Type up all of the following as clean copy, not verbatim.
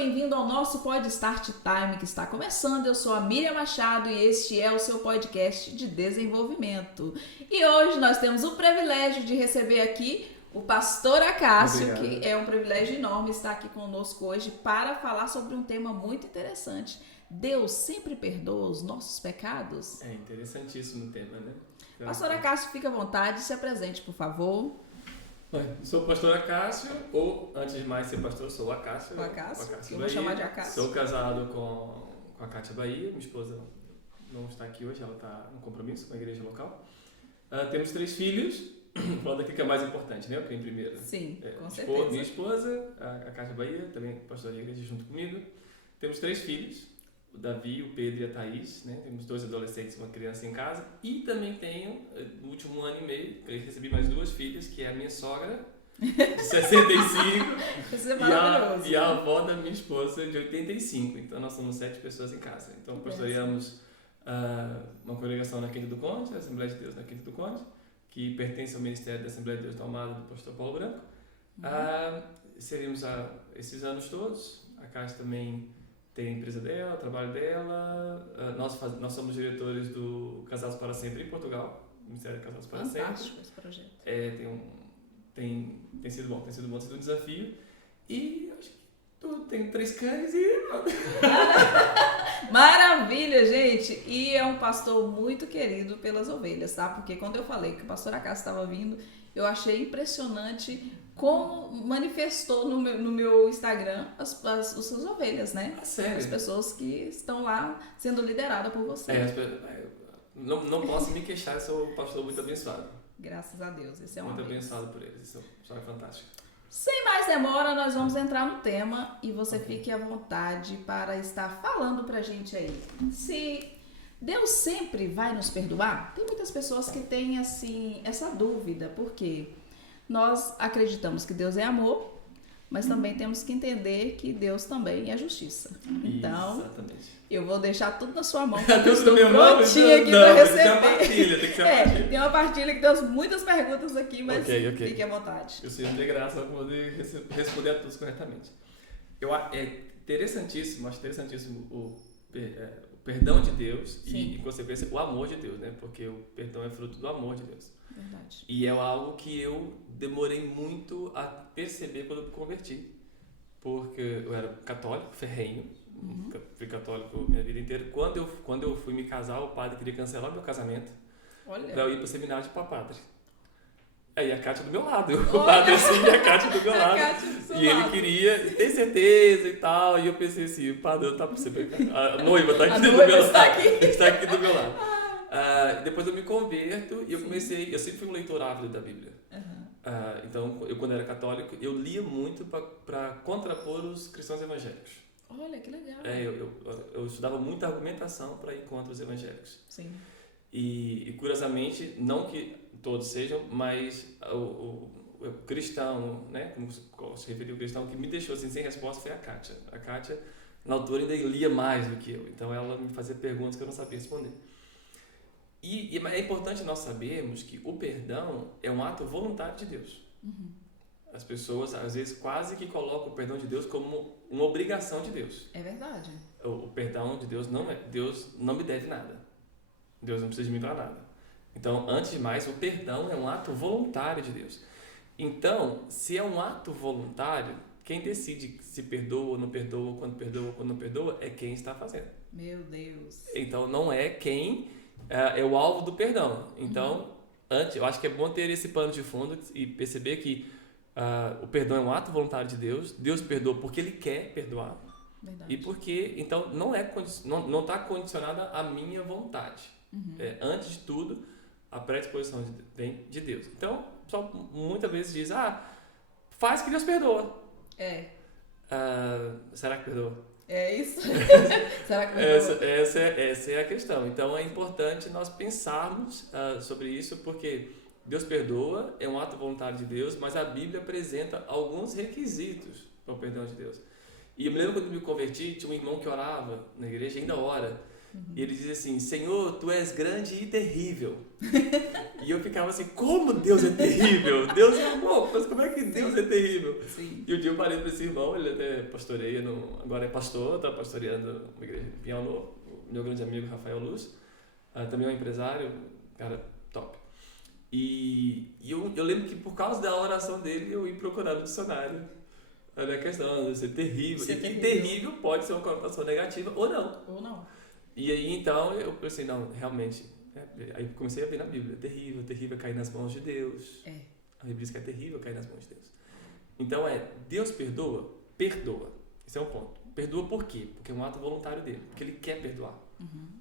bem-vindo ao nosso Pod Start Time que está começando. Eu sou a Miriam Machado e este é o seu podcast de desenvolvimento. E hoje nós temos o privilégio de receber aqui o pastor Acácio, que é um privilégio enorme estar aqui conosco hoje para falar sobre um tema muito interessante. Deus sempre perdoa os nossos pecados? É interessantíssimo o tema, né? Pastor Acácio, fique à vontade, se apresente, por favor. Sou o pastor Acácio, ou antes de mais ser pastor, sou o Acácio. O Acácio, eu Bahia. vou chamar de Acácio. Sou casado com a Kátia Bahia, minha esposa não está aqui hoje, ela está no compromisso com a igreja local. Temos 3 filhos, falando daquilo que é mais importante, né? O que vem primeiro. Sim, com certeza. Minha esposa, a Kátia Bahia, também pastora da igreja junto comigo. Temos 3 filhos, o Davi, o Pedro e a Thaís, né? Temos 2 adolescentes e uma criança em casa. E também tenho, no último ano e meio, eu recebi mais 2 filhas, que é a minha sogra, de 65, Isso é maravilhoso. e a avó da minha esposa, de 85. Então, nós somos 7 pessoas em casa. Então, pastoreamos uma congregação na Quinta do Conde, a Assembleia de Deus na Quinta do Conde, que pertence ao Ministério da Assembleia de Deus do Amado, do pastor Paulo Branco. Seríamos esses anos todos. A Cátia também tem a empresa dela, o trabalho dela. Nós somos diretores do Casados para Sempre em Portugal, Ministério de Casados para Sempre. Fantástico esse projeto. Tem sido bom, tem sido um desafio. E acho que tudo, tenho 3 cães e... Maravilha, gente! E é um pastor muito querido pelas ovelhas, tá? Porque quando eu falei que o pastor Acácio estava vindo, eu achei impressionante como manifestou no meu Instagram as suas ovelhas, né? Sério? As pessoas que estão lá sendo lideradas por você. Não posso me queixar, eu sou um pastor muito abençoado. Graças a Deus, esse é um muito abençoado por eles, isso é fantástico. Sem mais demora, nós vamos entrar no tema e você fique à vontade para estar falando pra gente aí. Se Deus sempre vai nos perdoar? Tem muitas pessoas que têm assim essa dúvida, porque nós acreditamos que Deus é amor, mas também temos que entender que Deus também é justiça. Então, exatamente. Eu vou deixar tudo na sua mão. Tudo estou na minha mão? prontinha aqui para receber. Tem uma partilha, tem que ser uma partilha. Tem uma partilha que tem muitas perguntas aqui, mas Ok. fique à vontade. Eu sinto de graça para poder responder a todos corretamente. É interessantíssimo, acho interessantíssimo o perdão de Deus e, em consequência, o amor de Deus, né? Porque o perdão é fruto do amor de Deus. Verdade. E é algo que eu demorei muito a perceber quando eu me converti. Porque eu era católico, ferrenho, fui católico minha vida inteira. Quando eu fui me casar, o padre queria cancelar meu casamento para eu ir para o seminário de padre. Aí a Kátia do meu lado, o padre assim, e a Kátia do meu lado. E ele queria ter certeza e tal. E eu pensei assim, o padre não tá percebendo. A noiva está aqui do meu lado. Está aqui do meu lado. Depois eu me converto e eu comecei. Eu sempre fui um leitor ávido da Bíblia. Então, quando era católico, eu lia muito para contrapor os cristãos evangélicos. Olha, que legal. Eu estudava muita argumentação para ir contra os evangélicos. Sim. E curiosamente, não que todos sejam, mas o cristão, né, como se referiu o cristão, que me deixou assim, sem resposta foi a Kátia. A Kátia, na altura, ainda lia mais do que eu. Então, ela me fazia perguntas que eu não sabia responder. E é importante nós sabermos que o perdão é um ato voluntário de Deus. As pessoas, às vezes, quase que colocam o perdão de Deus como uma obrigação de Deus. É verdade. O perdão de Deus não é. Deus não me deve nada. Deus não precisa de mim para nada. Então, antes de mais, o perdão é um ato voluntário de Deus. Então, se é um ato voluntário, quem decide se perdoa ou não perdoa, quando perdoa ou quando não perdoa, é quem está fazendo. Meu Deus. Então, não é quem é o alvo do perdão. Então, eu acho que é bom ter esse pano de fundo e perceber que o perdão é um ato voluntário de Deus. Deus perdoa porque Ele quer perdoar. Verdade. E porque, então, não está condicionada à minha vontade. Antes de tudo, a predisposição vem de Deus. Então, o pessoal muitas vezes diz, faz que Deus perdoa. Será que perdoa? É isso? Será que perdoa? Essa é a questão. Então, é importante nós pensarmos sobre isso, porque Deus perdoa, é um ato voluntário de Deus, mas a Bíblia apresenta alguns requisitos para o perdão de Deus. E eu me lembro quando me converti, tinha um irmão que orava na igreja, ainda ora, E ele diz assim, Senhor, Tu és grande e terrível. E eu ficava assim, como Deus é terrível? Deus é amor, mas como é que Deus é terrível? Sim. E um dia eu parei para esse irmão, ele até pastoreia, agora é pastor, está pastoreando uma igreja em Pinhal Novo, meu grande amigo Rafael Luz, também é um empresário, cara top. E eu lembro que por causa da oração dele, eu ia procurar no dicionário. Olha a questão de ser terrível. E que terrível pode ser uma conotação negativa ou não. Ou não. E aí então eu pensei, não, realmente. Aí comecei a ver na Bíblia, terrível, terrível é cair nas mãos de Deus. A Bíblia diz que é terrível cair nas mãos de Deus. Então Deus perdoa? Perdoa. Esse é um ponto. Perdoa por quê? Porque é um ato voluntário dele. Porque ele quer perdoar.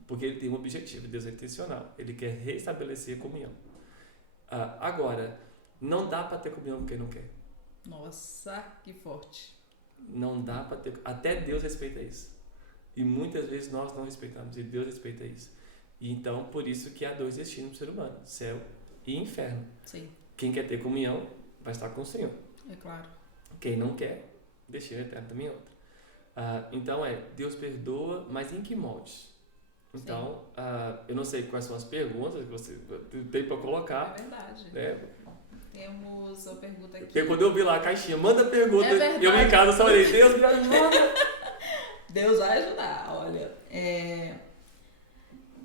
Porque ele tem um objetivo. Deus é intencional. Ele quer restabelecer a comunhão. Agora, não dá para ter comunhão com quem não quer. Nossa, que forte. Não dá para ter. Até Deus respeita isso. E muitas vezes nós não respeitamos. E Deus respeita isso. E então, por isso que há dois destinos para o ser humano: céu e inferno. Sim. Quem quer ter comunhão vai estar com o Senhor. É claro. Quem não quer, destino eterno também é outro. Então Deus perdoa, mas em que moldes? Então, eu não sei quais são as perguntas que você tem para colocar. É verdade. Temos uma pergunta aqui. Porque quando eu vi lá a caixinha, manda pergunta, É eu em casa só falei, Deus me ajuda. Deus vai ajudar, olha.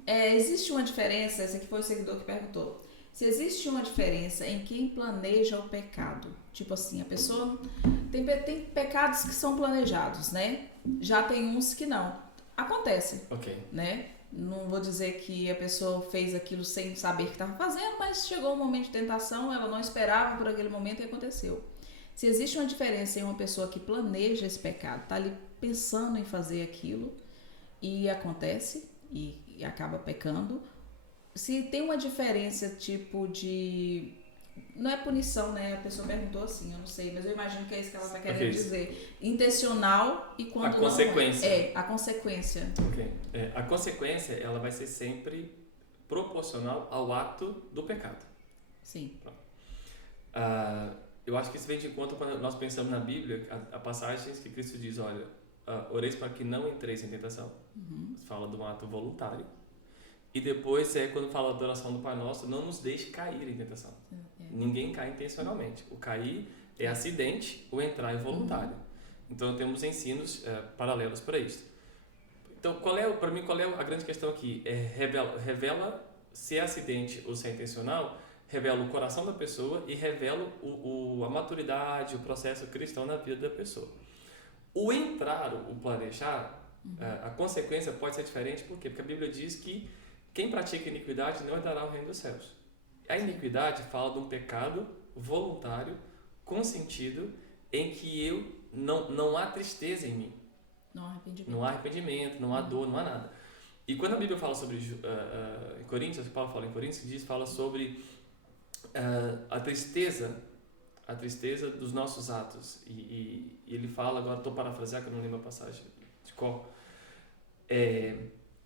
Existe uma diferença, esse aqui foi o seguidor que perguntou. Se existe uma diferença em quem planeja o pecado. Tipo assim, a pessoa tem pecados que são planejados, né? Já tem uns que não. Acontece, né? Não vou dizer que a pessoa fez aquilo sem saber que estava fazendo, mas chegou um momento de tentação, ela não esperava por aquele momento e aconteceu. Se existe uma diferença em uma pessoa que planeja esse pecado, tá ali pensando em fazer aquilo e acontece e acaba pecando, se tem uma diferença tipo de... Não é punição, né? A pessoa perguntou assim, eu não sei, mas eu imagino que é isso que ela está querendo dizer. Intencional e quando a consequência. A consequência. A consequência, ela vai ser sempre proporcional ao ato do pecado. Sim. Eu acho que isso vem de encontro quando nós pensamos na Bíblia, a passagens que Cristo diz, olha, oreis para que não entreis em tentação. Fala de um ato voluntário. E depois quando fala da oração do Pai Nosso, não nos deixe cair em tentação. Ninguém cai intencionalmente. O cair é acidente, o entrar é voluntário. Então temos ensinos paralelos para isso. Então para mim qual é a grande questão aqui? Revela se é acidente ou se é intencional, revela o coração da pessoa e revela a maturidade, o processo cristão na vida da pessoa. O entrar, o planejar, a consequência pode ser diferente, por quê? Porque a Bíblia diz que quem pratica iniquidade não herdará o reino dos céus. A iniquidade fala de um pecado voluntário, consentido, em que não há tristeza em mim. Não há arrependimento, não há dor, não há nada. E quando a Bíblia fala sobre em Coríntios, Paulo fala em Coríntios, fala sobre a tristeza dos nossos atos. E ele fala, agora estou parafraseando, que eu não lembro a passagem de qual,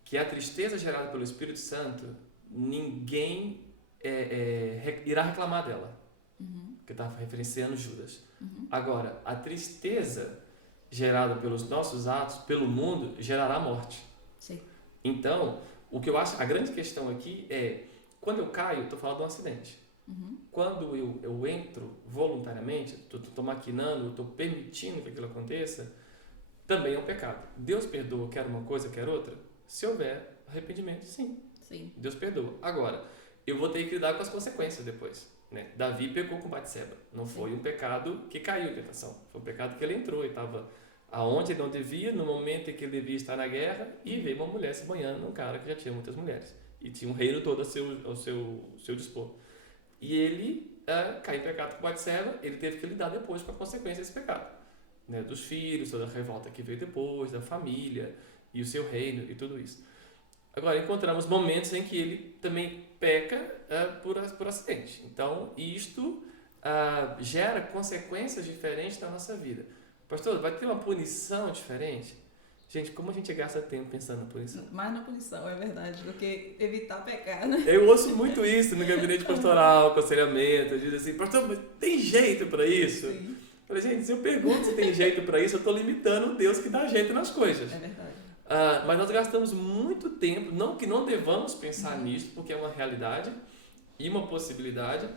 que a tristeza gerada pelo Espírito Santo, ninguém irá reclamar dela. Que está referenciando Judas. Agora, a tristeza gerada pelos nossos atos, pelo mundo, gerará morte. Sim. Então, o que eu acho, a grande questão aqui quando eu caio, estou falando de um acidente. Quando eu entro voluntariamente, estou maquinando, estou permitindo que aquilo aconteça, também é um pecado. Deus perdoa, quer uma coisa, quer outra? Se houver arrependimento, sim. Deus perdoa. Agora, eu vou ter que lidar com as consequências depois. Né? Davi pecou com Batseba. Não foi um pecado que caiu em tentação. Foi um pecado que ele entrou e estava aonde ele não devia, no momento em que ele devia estar na guerra, e veio uma mulher se banhando num cara que já tinha muitas mulheres. E tinha um reino todo ao seu dispor. E ele caiu em pecado com Batseba, ele teve que lidar depois com a consequência desse pecado. Né? Dos filhos, toda a revolta que veio depois, da família, e o seu reino, e tudo isso. Agora, encontramos momentos em que ele também peca por acidente. Então, isto gera consequências diferentes na nossa vida. Pastor, vai ter uma punição diferente? Gente, como a gente gasta tempo pensando na punição? Mais na punição, é verdade, do que evitar pecar, né? Eu ouço muito isso no gabinete pastoral, aconselhamento. Eu digo assim, pastor, mas tem jeito para isso? Sim. Eu falei, gente, se eu pergunto se tem jeito para isso, eu estou limitando o Deus que dá jeito nas coisas. É verdade. Mas nós gastamos muito tempo, não que não devamos pensar nisso, porque é uma realidade e uma possibilidade,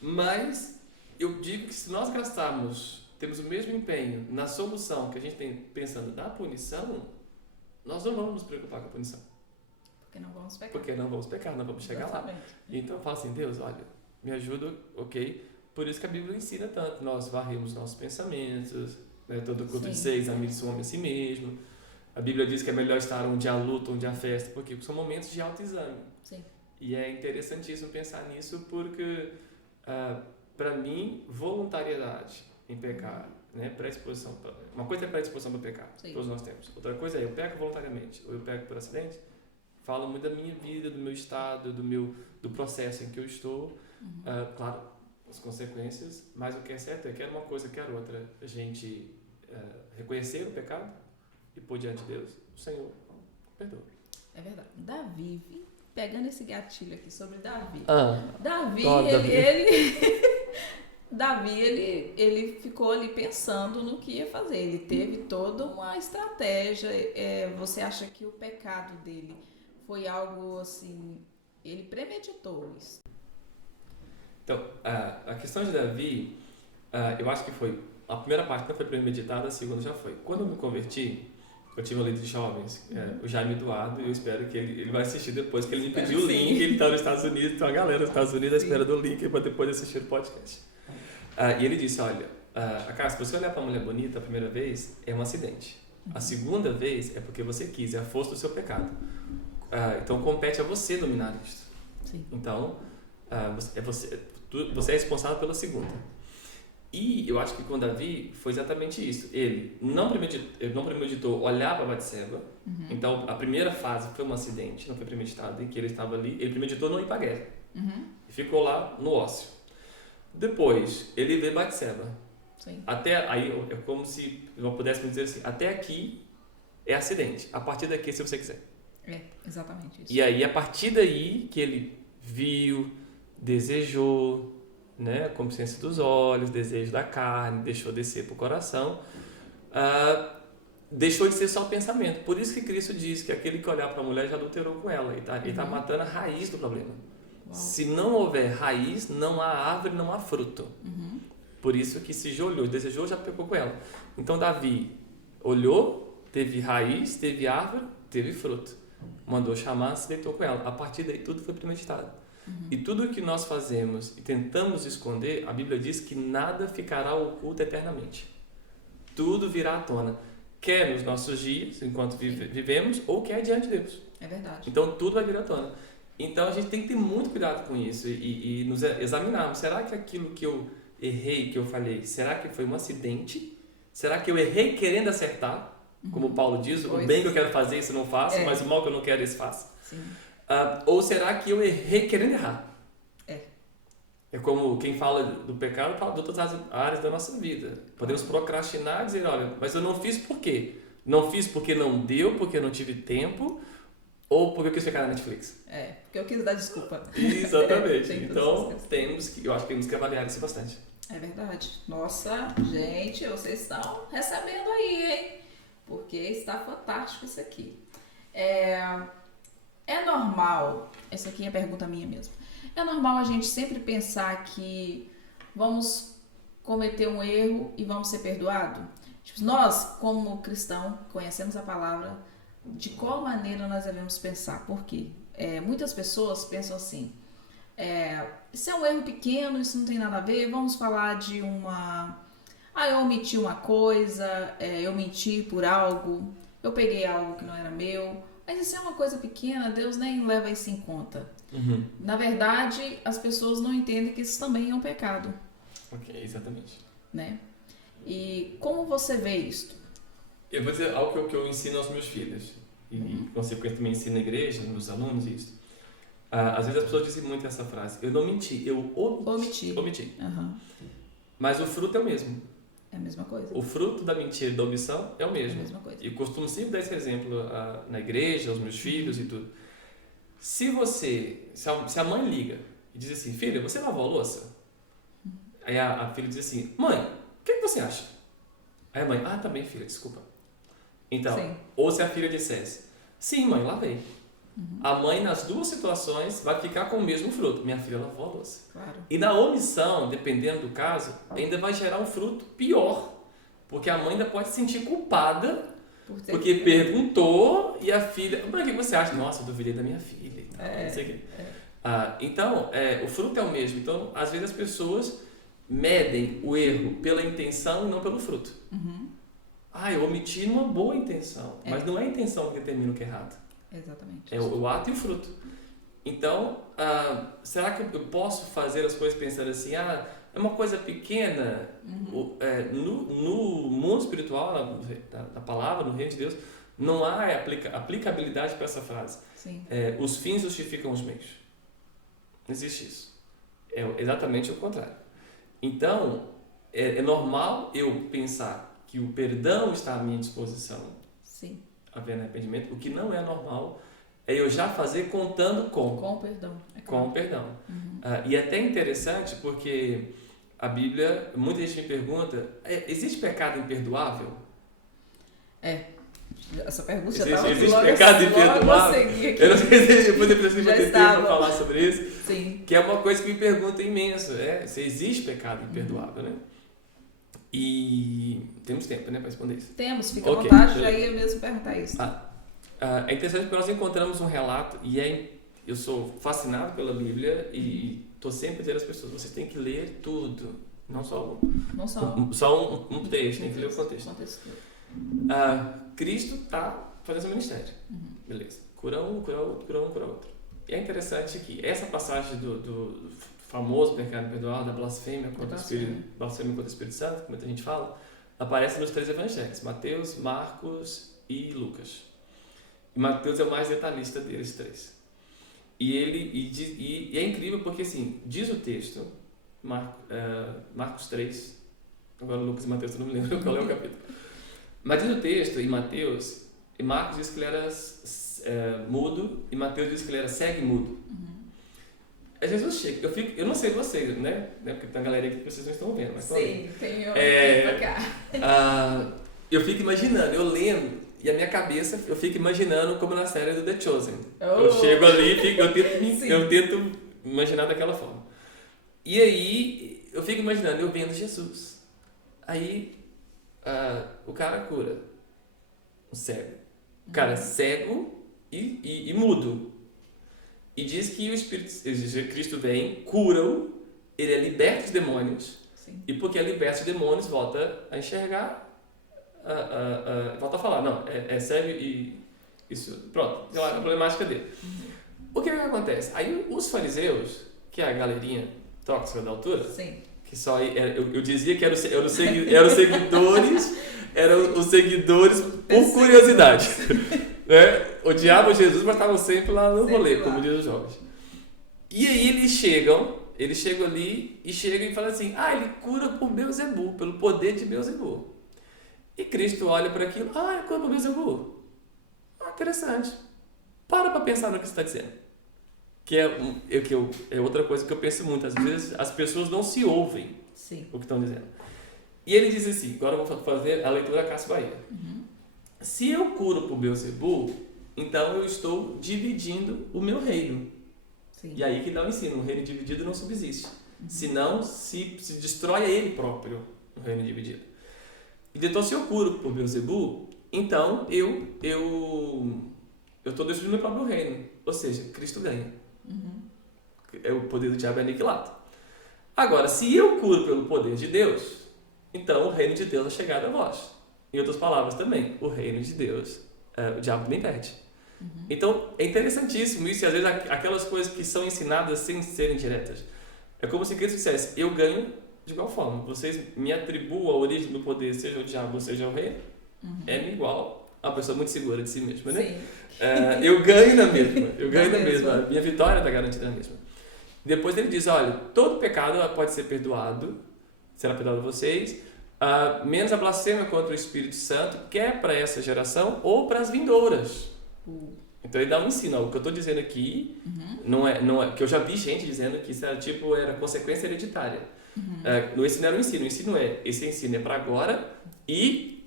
mas eu digo que se nós temos o mesmo empenho na solução que a gente tem pensando na punição, nós não vamos nos preocupar com a punição. Porque não vamos pecar. Porque não vamos pecar, não vamos chegar lá. Então eu falo assim, Deus, olha, me ajuda, ok? Por isso que a Bíblia ensina tanto, nós varremos nossos pensamentos, né? Todo culto de 6, amigo-se o homem a si mesmo. A Bíblia diz que é melhor estar onde há luta, onde há festa, porque são momentos de autoexame. Sim. E é interessantíssimo pensar nisso porque, para mim, voluntariedade em pecar, né? Predisposição, uma coisa é predisposição para pecar, todos nós temos. Outra coisa é eu peco voluntariamente ou eu peco por acidente. Fala muito da minha vida, do meu estado, do processo em que eu estou. Claro, as consequências, mas o que é certo é que quer uma coisa, quer outra. A gente reconhecer o pecado e pôr diante de Deus, o Senhor perdoa. É verdade. Davi, pegando esse gatilho aqui sobre Davi. Davi, Davi, ele ficou ali pensando no que ia fazer. Ele teve toda uma estratégia. Você acha que o pecado dele foi algo assim, ele premeditou isso? Então, a questão de Davi, eu acho que foi, a primeira parte não foi premeditada, a segunda já foi. Quando eu me converti, eu tive um líder de jovens, o Jaime Eduardo, e eu espero que ele vai assistir depois, que ele me pediu o link, ele está nos Estados Unidos, então a galera dos Estados Unidos à espera do link para depois assistir o podcast. E ele disse, olha, se você olhar para uma mulher bonita a primeira vez, é um acidente. A segunda vez é porque você quis, é a força do seu pecado. Então compete a você dominar isso. Sim. Então, você é responsável pela segunda. E eu acho que com Davi foi exatamente isso. Ele não premeditou olhar para Batseba. Então a primeira fase foi um acidente, não foi premeditado, em que ele estava ali. Ele premeditou não ir para a guerra. E ficou lá no ócio. Depois, ele vê Batseba. Até aí, é como se nós pudéssemos dizer assim, até aqui é acidente. A partir daqui, se você quiser. É, exatamente isso. E aí, a partir daí que ele viu, desejou, né, a consciência dos olhos, desejo da carne, deixou descer para o coração, deixou de ser só pensamento. Por isso que Cristo diz que aquele que olhar para a mulher já adulterou com ela. Ele está matando a raiz do problema. Uau. Se não houver raiz, não há árvore, não há fruto. Por isso que se já olhou, desejou, já pecou com ela. Então Davi olhou, teve raiz, teve árvore, teve fruto. Mandou chamar, se deitou com ela. A partir daí tudo foi premeditado. E tudo o que nós fazemos e tentamos esconder, a Bíblia diz que nada ficará oculto eternamente. Tudo virá à tona. Quer nos nossos dias, enquanto vivemos, ou quer diante de Deus. É verdade. Então tudo vai vir à tona. Então a gente tem que ter muito cuidado com isso e nos examinarmos. Será que aquilo que eu errei, que eu falei, será que foi um acidente? Será que eu errei querendo acertar? Como Paulo diz, o bem que eu quero fazer, isso eu não faço, mas o mal que eu não quero, isso faço. Ou será que eu errei querendo errar? É como quem fala do pecado, fala de outras áreas da nossa vida. Podemos procrastinar e dizer, olha, mas eu não fiz por quê? Não fiz porque não deu, porque eu não tive tempo, ou porque eu quis ficar na Netflix. Porque eu quis dar desculpa. Exatamente. Então, eu acho que temos que avaliar isso bastante. É verdade. Nossa, gente, vocês estão recebendo aí, hein? Porque está fantástico isso aqui. É normal, essa aqui é a pergunta minha mesmo, é normal a gente sempre pensar que vamos cometer um erro e vamos ser perdoados? Tipo, nós, como cristão, conhecemos a palavra, de qual maneira nós devemos pensar? Por quê? Muitas pessoas pensam assim, isso é um erro pequeno, isso não tem nada a ver, vamos falar de eu omiti uma coisa, eu menti por algo, eu peguei algo que não era meu, mas isso é uma coisa pequena, Deus nem leva isso em conta. Na verdade, as pessoas não entendem que isso também é um pecado. Ok, exatamente. Né? E como você vê isto? Eu vou dizer algo que eu ensino aos meus filhos, e você também ensina na igreja, nos alunos, isso. Às vezes as pessoas dizem muito essa frase, eu não menti, eu omiti. Mas o fruto é o mesmo. É a mesma coisa. O fruto da mentira e da omissão é o mesmo. É a mesma coisa. E costumo sempre dar esse exemplo na igreja, aos meus filhos e tudo. Se a mãe liga e diz assim, filha, você lavou a louça? Aí a filha diz assim, mãe, o que você acha? Aí a mãe, tá bem, filha, desculpa. Então, Sim. ou se a filha dissesse, sim, mãe, lavei. A mãe, nas duas situações, vai ficar com o mesmo fruto. Minha filha lavou a louça. Claro. E na omissão, dependendo do caso, ainda vai gerar um fruto pior. Porque a mãe ainda pode se sentir culpada porque perguntou e a filha... Por que você acha? Nossa, eu duvidei da minha filha. E tal, não sei o quê. Então, o fruto é o mesmo. Então, às vezes as pessoas medem o erro pela intenção e não pelo fruto. Eu omiti numa boa intenção. Mas não é a intenção que determina o que é errado. Exatamente. É o ato e o fruto. Então, será que eu posso fazer as coisas pensando assim, é uma coisa pequena? No mundo espiritual, na palavra, no reino de Deus, não há aplicabilidade para essa frase. Sim. Os fins justificam os meios. Não existe isso. É exatamente o contrário. Então, é normal eu pensar que o perdão está à minha disposição. Sim. Havendo arrependimento. O que não é normal é eu já fazer contando com. Com perdão. Com perdão. E é até interessante porque a Bíblia, muita gente me pergunta, existe pecado imperdoável? Essa pergunta já estava existe pecado imperdoável? Eu não sei se depois eu preciso ter tempo para falar sobre isso. Sim. Que é uma coisa que me pergunta imenso. Se existe pecado imperdoável, né? E temos tempo, né, para responder isso. Temos, fica à vontade, já ia mesmo perguntar isso. É interessante porque nós encontramos um relato, e eu sou fascinado pela Bíblia e estou sempre dizendo às pessoas, vocês têm que ler tudo, não só um texto, tem que ler o contexto. Cristo está fazendo seu ministério, beleza, cura um, cura outro, cura um, cura outro. E é interessante que essa passagem do famoso pecado imperdoável, da blasfêmia contra o Espírito Santo, que muita gente fala, aparece nos 3 evangelhos, Mateus, Marcos e Lucas. E Mateus é o mais detalhista deles 3. E é incrível porque, assim, diz o texto, Marcos 3, agora Lucas e Mateus, eu não me lembro qual é o capítulo. Mas diz o texto, em Mateus, e Marcos diz que ele era mudo, e Mateus diz que ele era cego e mudo. Às vezes eu chego, eu não sei vocês, né? Porque tem uma galera aqui que vocês não estão vendo. Mas sim, tem pra cá. Eu fico imaginando, eu lendo, e a minha cabeça, eu fico imaginando como na série do The Chosen. Eu chego ali, eu tento imaginar daquela forma. E aí, eu fico imaginando, eu vendo Jesus. Aí, o cara cura um cego. O cara cego e mudo. E diz que Cristo vem, cura-o, ele é liberto dos demônios. Sim. E porque é liberto dos demônios, volta a enxergar, volta a falar. Não, é cego e isso. Pronto, é a problemática dele. O que acontece? Aí os fariseus, que é a galerinha tóxica da altura, sim, que só eu dizia que eram os seguidores por curiosidade. Né? Odiavam Jesus, mas estavam sempre lá no rolê, como diz os jovens. E aí eles chegam ali e chegam e falam assim, ele cura por Beelzebul, pelo poder de Beelzebul. E Cristo olha para aquilo, ele cura por Beelzebul. Interessante. Para pensar no que você está dizendo. Que é outra coisa que eu penso muito. Às vezes as pessoas não se ouvem o que estão dizendo. E ele diz assim, agora eu vou fazer a leitura da Cássio Bahia. Se eu curo por Beelzebul, então eu estou dividindo o meu reino. Sim. E aí que dá o ensino, um reino dividido não subsiste. Senão se destrói a ele próprio, o reino dividido. Então se eu curo por Beelzebul, então eu estou destruindo o meu próprio reino. Ou seja, Cristo ganha. O poder do diabo é aniquilado. Agora, se eu curo pelo poder de Deus, então o reino de Deus é chegado a vós. Em outras palavras também, o reino de Deus, o diabo nem perde. Então, é interessantíssimo isso, e às vezes aquelas coisas que são ensinadas sem serem diretas. É como se Cristo dissesse, eu ganho de igual forma. Vocês me atribuam a origem do poder, seja o diabo ou seja o rei, é igual a uma pessoa muito segura de si mesma, né? Eu ganho na mesma. A minha vitória está garantida na mesma. Depois ele diz, olha, todo pecado pode ser perdoado, será perdoado a vocês, menos a blasfêmia contra o Espírito Santo, quer para essa geração ou para as vindouras. Então ele dá um ensino. O que eu estou dizendo aqui não é que eu já vi gente dizendo que isso era consequência hereditária. Esse não era o ensino. O ensino esse ensino é para agora e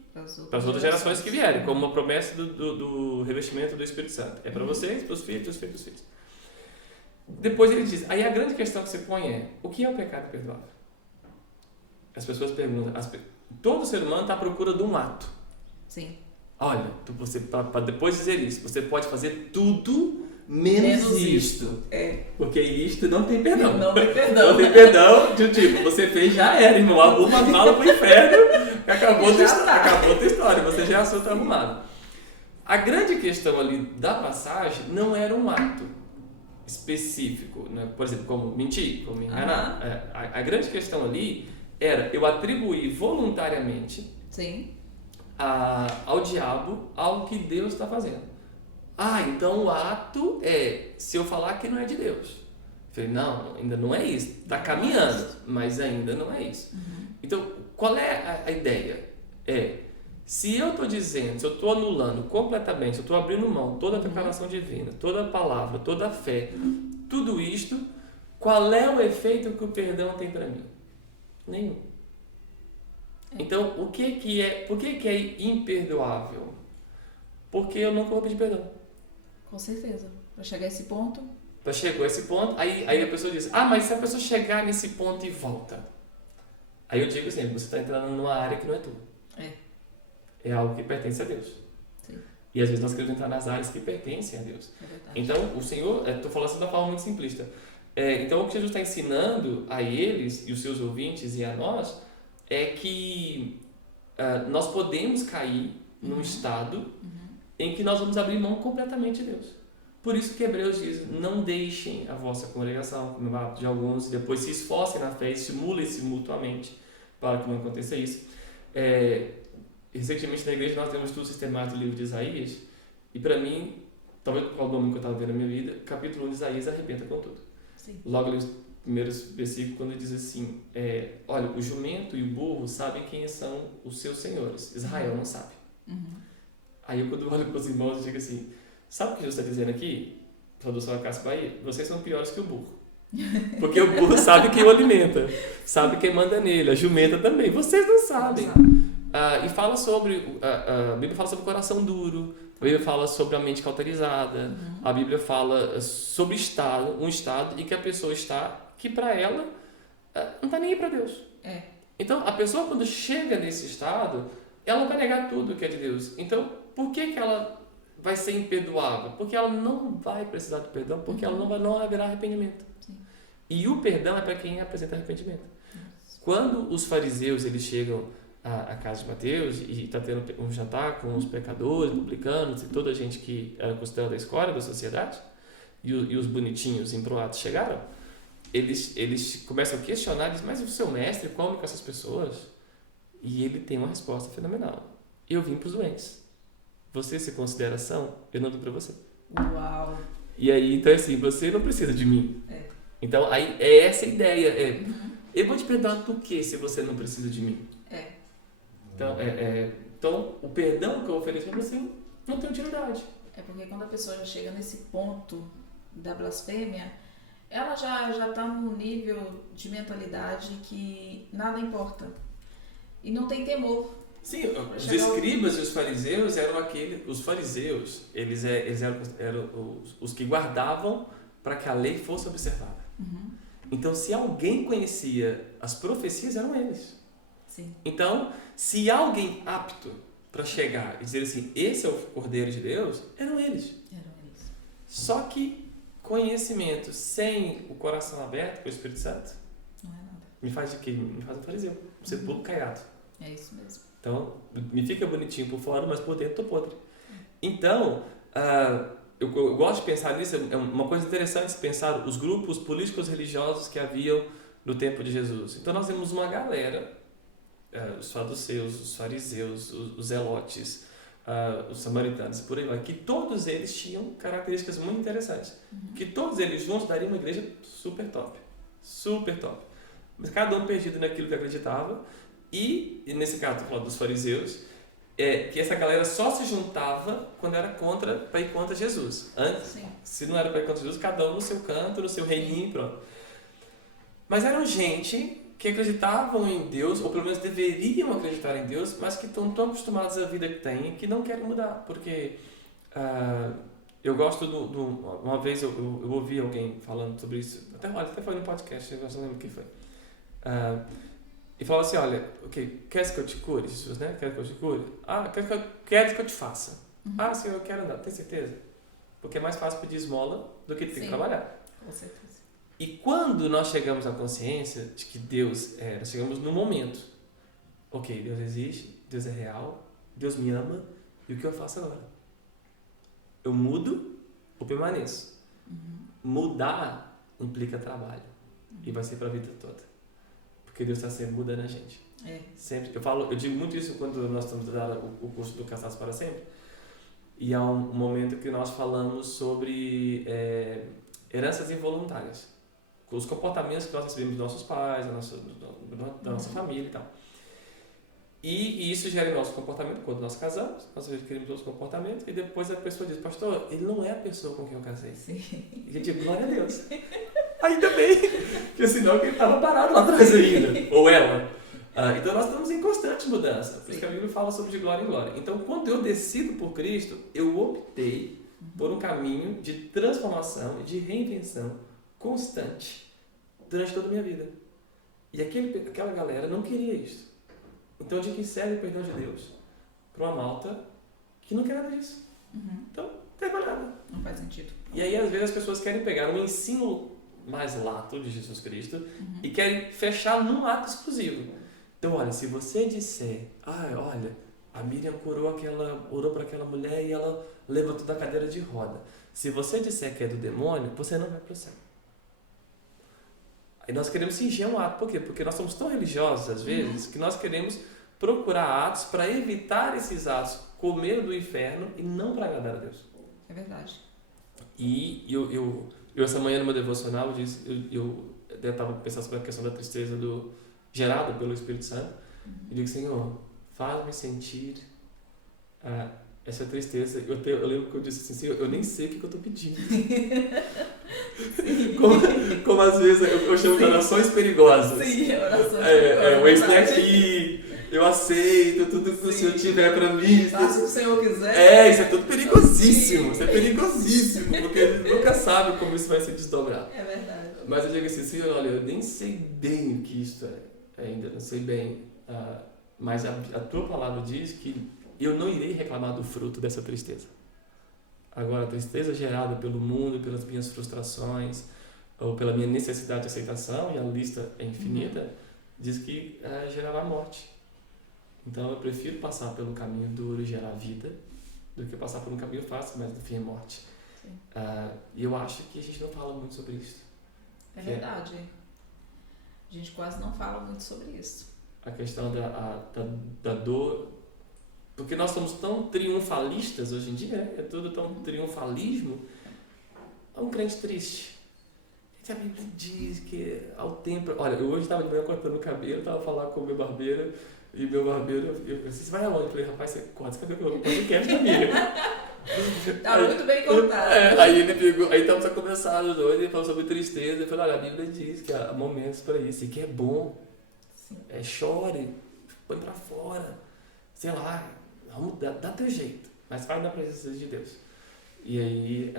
Para as outras gerações que vierem, como uma promessa do revestimento do Espírito Santo. É para vocês, para os filhos, para os filhos dos filhos. Depois ele diz, aí a grande questão que você põe é, o que é o pecado perdoável? As pessoas perguntam, todo ser humano está à procura de um ato. Sim. Olha, você, para depois dizer isso, você pode fazer tudo menos isto. Porque isto não tem perdão. Não tem perdão. Não tem perdão, tipo, você fez, já era, irmão. Arruma as malas pro inferno, acabou a tua história, você já está arrumado. A grande questão ali da passagem não era um ato específico, né? Por exemplo, como mentir, como me enganar. A grande questão ali era eu atribuir voluntariamente ao diabo algo que Deus está fazendo. Então o ato é se eu falar que não é de Deus. Eu falei, não, ainda não é isso. Está caminhando, mas ainda não é isso. Então, qual é a ideia? Se eu estou dizendo, se eu estou anulando completamente, se eu estou abrindo mão toda a declaração divina, toda a palavra, toda a fé, tudo isto, qual é o efeito que o perdão tem para mim? Nenhum. Então, por que é imperdoável? Porque eu nunca vou pedir perdão. Com certeza. Para chegar a esse ponto. Chegou a esse ponto, aí a pessoa diz, mas se a pessoa chegar nesse ponto e volta? Aí eu digo assim, você está entrando numa área que não é tua. É algo que pertence a Deus. Sim. E às vezes nós queremos entrar nas áreas que pertencem a Deus. Então, o Senhor, estou falando assim de uma forma muito simplista. Então, o que Jesus está ensinando a eles, e os seus ouvintes, e a nós, é que nós podemos cair num estado em que nós vamos abrir mão completamente de Deus. Por isso que Hebreus diz, não deixem a vossa congregação, como é o hábito de alguns, depois se esforcem na fé, estimulem-se mutuamente para que não aconteça isso. Recentemente na igreja nós temos estudo sistemático do livro de Isaías, e para mim, talvez por causa do momento que eu estava vendo na minha vida, capítulo 1 de Isaías arrebenta com tudo. Sim. Logo ali os primeiros versículos, quando ele diz assim, olha, o jumento e o burro sabem quem são os seus senhores, Israel não sabe. Aí eu, quando eu olho para os irmãos, eu digo assim, sabe o que Jesus está dizendo aqui? Tradução da Cássio Bahia, vocês são piores que o burro. Porque o burro sabe quem o alimenta, sabe quem manda nele, a jumenta também, vocês não sabem. E fala sobre, a Bíblia fala sobre o coração duro, a Bíblia fala sobre a mente cauterizada, a Bíblia fala sobre um estado em que a pessoa está, que para ela não está nem aí para Deus. Então, a pessoa quando chega nesse estado, ela vai negar tudo que é de Deus. Então, por que ela vai ser imperdoável? Porque ela não vai precisar do perdão, porque ela não haverá arrependimento. E o perdão é para quem apresenta arrependimento. Quando os fariseus eles chegam à casa de Mateus e está tendo um jantar com os pecadores, publicanos e toda a gente que era considerada da escória da sociedade, e os bonitinhos embroados chegaram, eles começam a questionar, dizem, mas o seu mestre come com essas pessoas? E ele tem uma resposta fenomenal. Eu vim para os doentes. Você se considera são? Eu não dou para você. Uau! E aí, então assim, você não precisa de mim. Então, aí é essa a ideia. Eu vou te perdoar do que se você não precisa de mim? Então, o perdão que eu ofereço para você não tem utilidade. Porque quando a pessoa já chega nesse ponto da blasfêmia, ela já está num nível de mentalidade que nada importa. E não tem temor. Sim, os escribas e os fariseus eram os fariseus, eles eram os que guardavam para que a lei fosse observada. Então, se alguém conhecia as profecias, eram eles. Sim. Então, se alguém apto para chegar e dizer assim, esse é o Cordeiro de Deus, eram eles. Só que conhecimento sem o coração aberto para o Espírito Santo não é nada. Me faz de quê? Me faz um fariseu, um sepulcro caiado. É isso mesmo. Então, me fica bonitinho por fora, mas por dentro tô podre. Então, eu gosto de pensar nisso, é uma coisa interessante pensar os grupos políticos religiosos que haviam no tempo de Jesus. Então, nós temos uma galera, os saduceus, os fariseus, os zelotes, os samaritanos, por aí vai, que todos eles tinham características muito interessantes. Que todos eles juntos dariam uma igreja super top. Super top. Mas cada um perdido naquilo que acreditava. E nesse caso, estou falando dos fariseus, que essa galera só se juntava quando era para ir contra Jesus. Antes, se não era para ir contra Jesus, cada um no seu canto, no seu reininho, pronto. Mas eram gente que acreditavam em Deus, ou pelo menos deveriam acreditar em Deus, mas que estão tão acostumados à vida que têm que não querem mudar. Porque eu gosto uma vez eu ouvi alguém falando sobre isso, até foi no podcast, eu não lembro quem foi. E falava assim, olha, queres que eu te cure, Jesus, né? Queres que eu te cure? Queres que eu te faça? Senhor, eu quero andar, tem certeza? Porque é mais fácil pedir esmola do que ter que trabalhar. Com certeza. E quando nós chegamos à consciência de que Deus nós chegamos no momento, Deus existe, Deus é real, Deus me ama, e o que eu faço agora? Eu mudo ou permaneço? Mudar implica trabalho, e vai ser para a vida toda. Porque Deus está sempre mudando a gente. Sempre. Eu digo muito isso quando nós estamos dando o curso do Casados para Sempre, e há um momento que nós falamos sobre heranças involuntárias. Os comportamentos que nós recebemos dos nossos pais, da nossa família e tal. E isso gera em nosso comportamento quando nós casamos, nós adquirimos outros comportamentos, e depois a pessoa diz, pastor, ele não é a pessoa com quem eu casei. Sim. E eu digo, glória a Deus. Ainda bem, porque senão ele estava parado lá atrás ainda, ou ela. Então nós estamos em constante mudança, por isso que a Bíblia fala sobre de glória em glória. Então quando eu decido por Cristo, eu optei por um caminho de transformação e de reinvenção constante durante toda a minha vida. E aquela galera não queria isso. Então eu digo que serve o perdão de Deus para uma malta que não quer nada disso. Então, não tem mais nada. Não faz sentido. E aí, às vezes, as pessoas querem pegar um ensino mais lato de Jesus Cristo e querem fechar num ato exclusivo. Então, olha, se você disser, olha, a Miriam orou para aquela mulher e ela levantou da cadeira de roda. Se você disser que é do demônio, você não vai para o céu. Aí nós queremos fingir um ato. Por quê? Porque nós somos tão religiosos, às vezes, que nós queremos procurar atos para evitar esses atos com medo do inferno e não para agradar a Deus. É verdade. E eu essa manhã no meu devocional, eu estava pensando sobre a questão da tristeza gerada pelo Espírito Santo. E digo, Senhor, faz-me sentir essa tristeza. Eu lembro que eu disse assim, Senhor, eu nem sei o que eu estou pedindo. como às vezes eu chamo de orações perigosas. Sim, orações perigosas. O ex aqui, eu aceito tudo que o Senhor tiver para mim. Faça o que o Senhor quiser. Isso é tudo perigosíssimo. Isso é perigosíssimo, porque ele nunca sabe como isso vai se desdobrar. É verdade. Mas eu digo assim, Senhor, olha, eu nem sei bem o que isso é, ainda não sei bem, mas a tua palavra diz que eu não irei reclamar do fruto dessa tristeza. Agora, a tristeza gerada pelo mundo, pelas minhas frustrações, ou pela minha necessidade de aceitação, e a lista é infinita, diz que gerará morte. Então, eu prefiro passar pelo caminho duro e gerar vida, do que passar por um caminho fácil, mas no fim é morte. E eu acho que a gente não fala muito sobre isso. É verdade. A gente quase não fala muito sobre isso. A questão da dor, porque nós somos tão triunfalistas hoje em dia, né? É tudo tão triunfalismo. É um crente triste. A Bíblia diz que ao tempo... Olha, eu hoje estava de manhã cortando o cabelo, estava falando com o meu barbeiro, e meu barbeiro, eu disse, você vai aonde? Eu falei, rapaz, você corta esse cabelo, eu podcast da Miriam. Tá muito bem contado. Aí ele pegou, aí estamos a conversar os dois, ele falou sobre tristeza, eu falei, olha, a Bíblia diz que há momentos para isso, e que é bom. Sim. Chore, põe para fora, sei lá, vamos, dá teu jeito, mas vai na presença de Deus. E aí,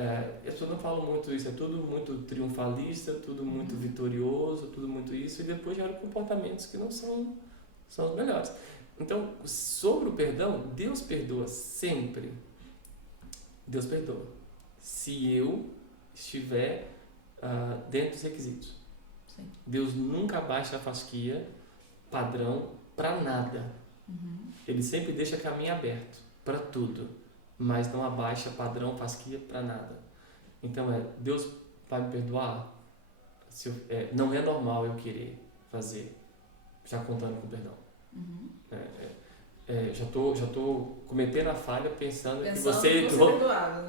as pessoas não falam muito isso, é tudo muito triunfalista, tudo muito vitorioso, tudo muito isso, e depois geram comportamentos que não são os melhores. Então, sobre o perdão, Deus perdoa sempre. Deus perdoa. Se eu estiver dentro dos requisitos. Sim. Deus nunca baixa a fasquia padrão para nada. Ele sempre deixa caminho aberto para tudo, mas não abaixa padrão fasquia para nada. Então Deus vai me perdoar? Não é normal eu querer fazer, já contando com perdão. Já tô cometendo a falha pensando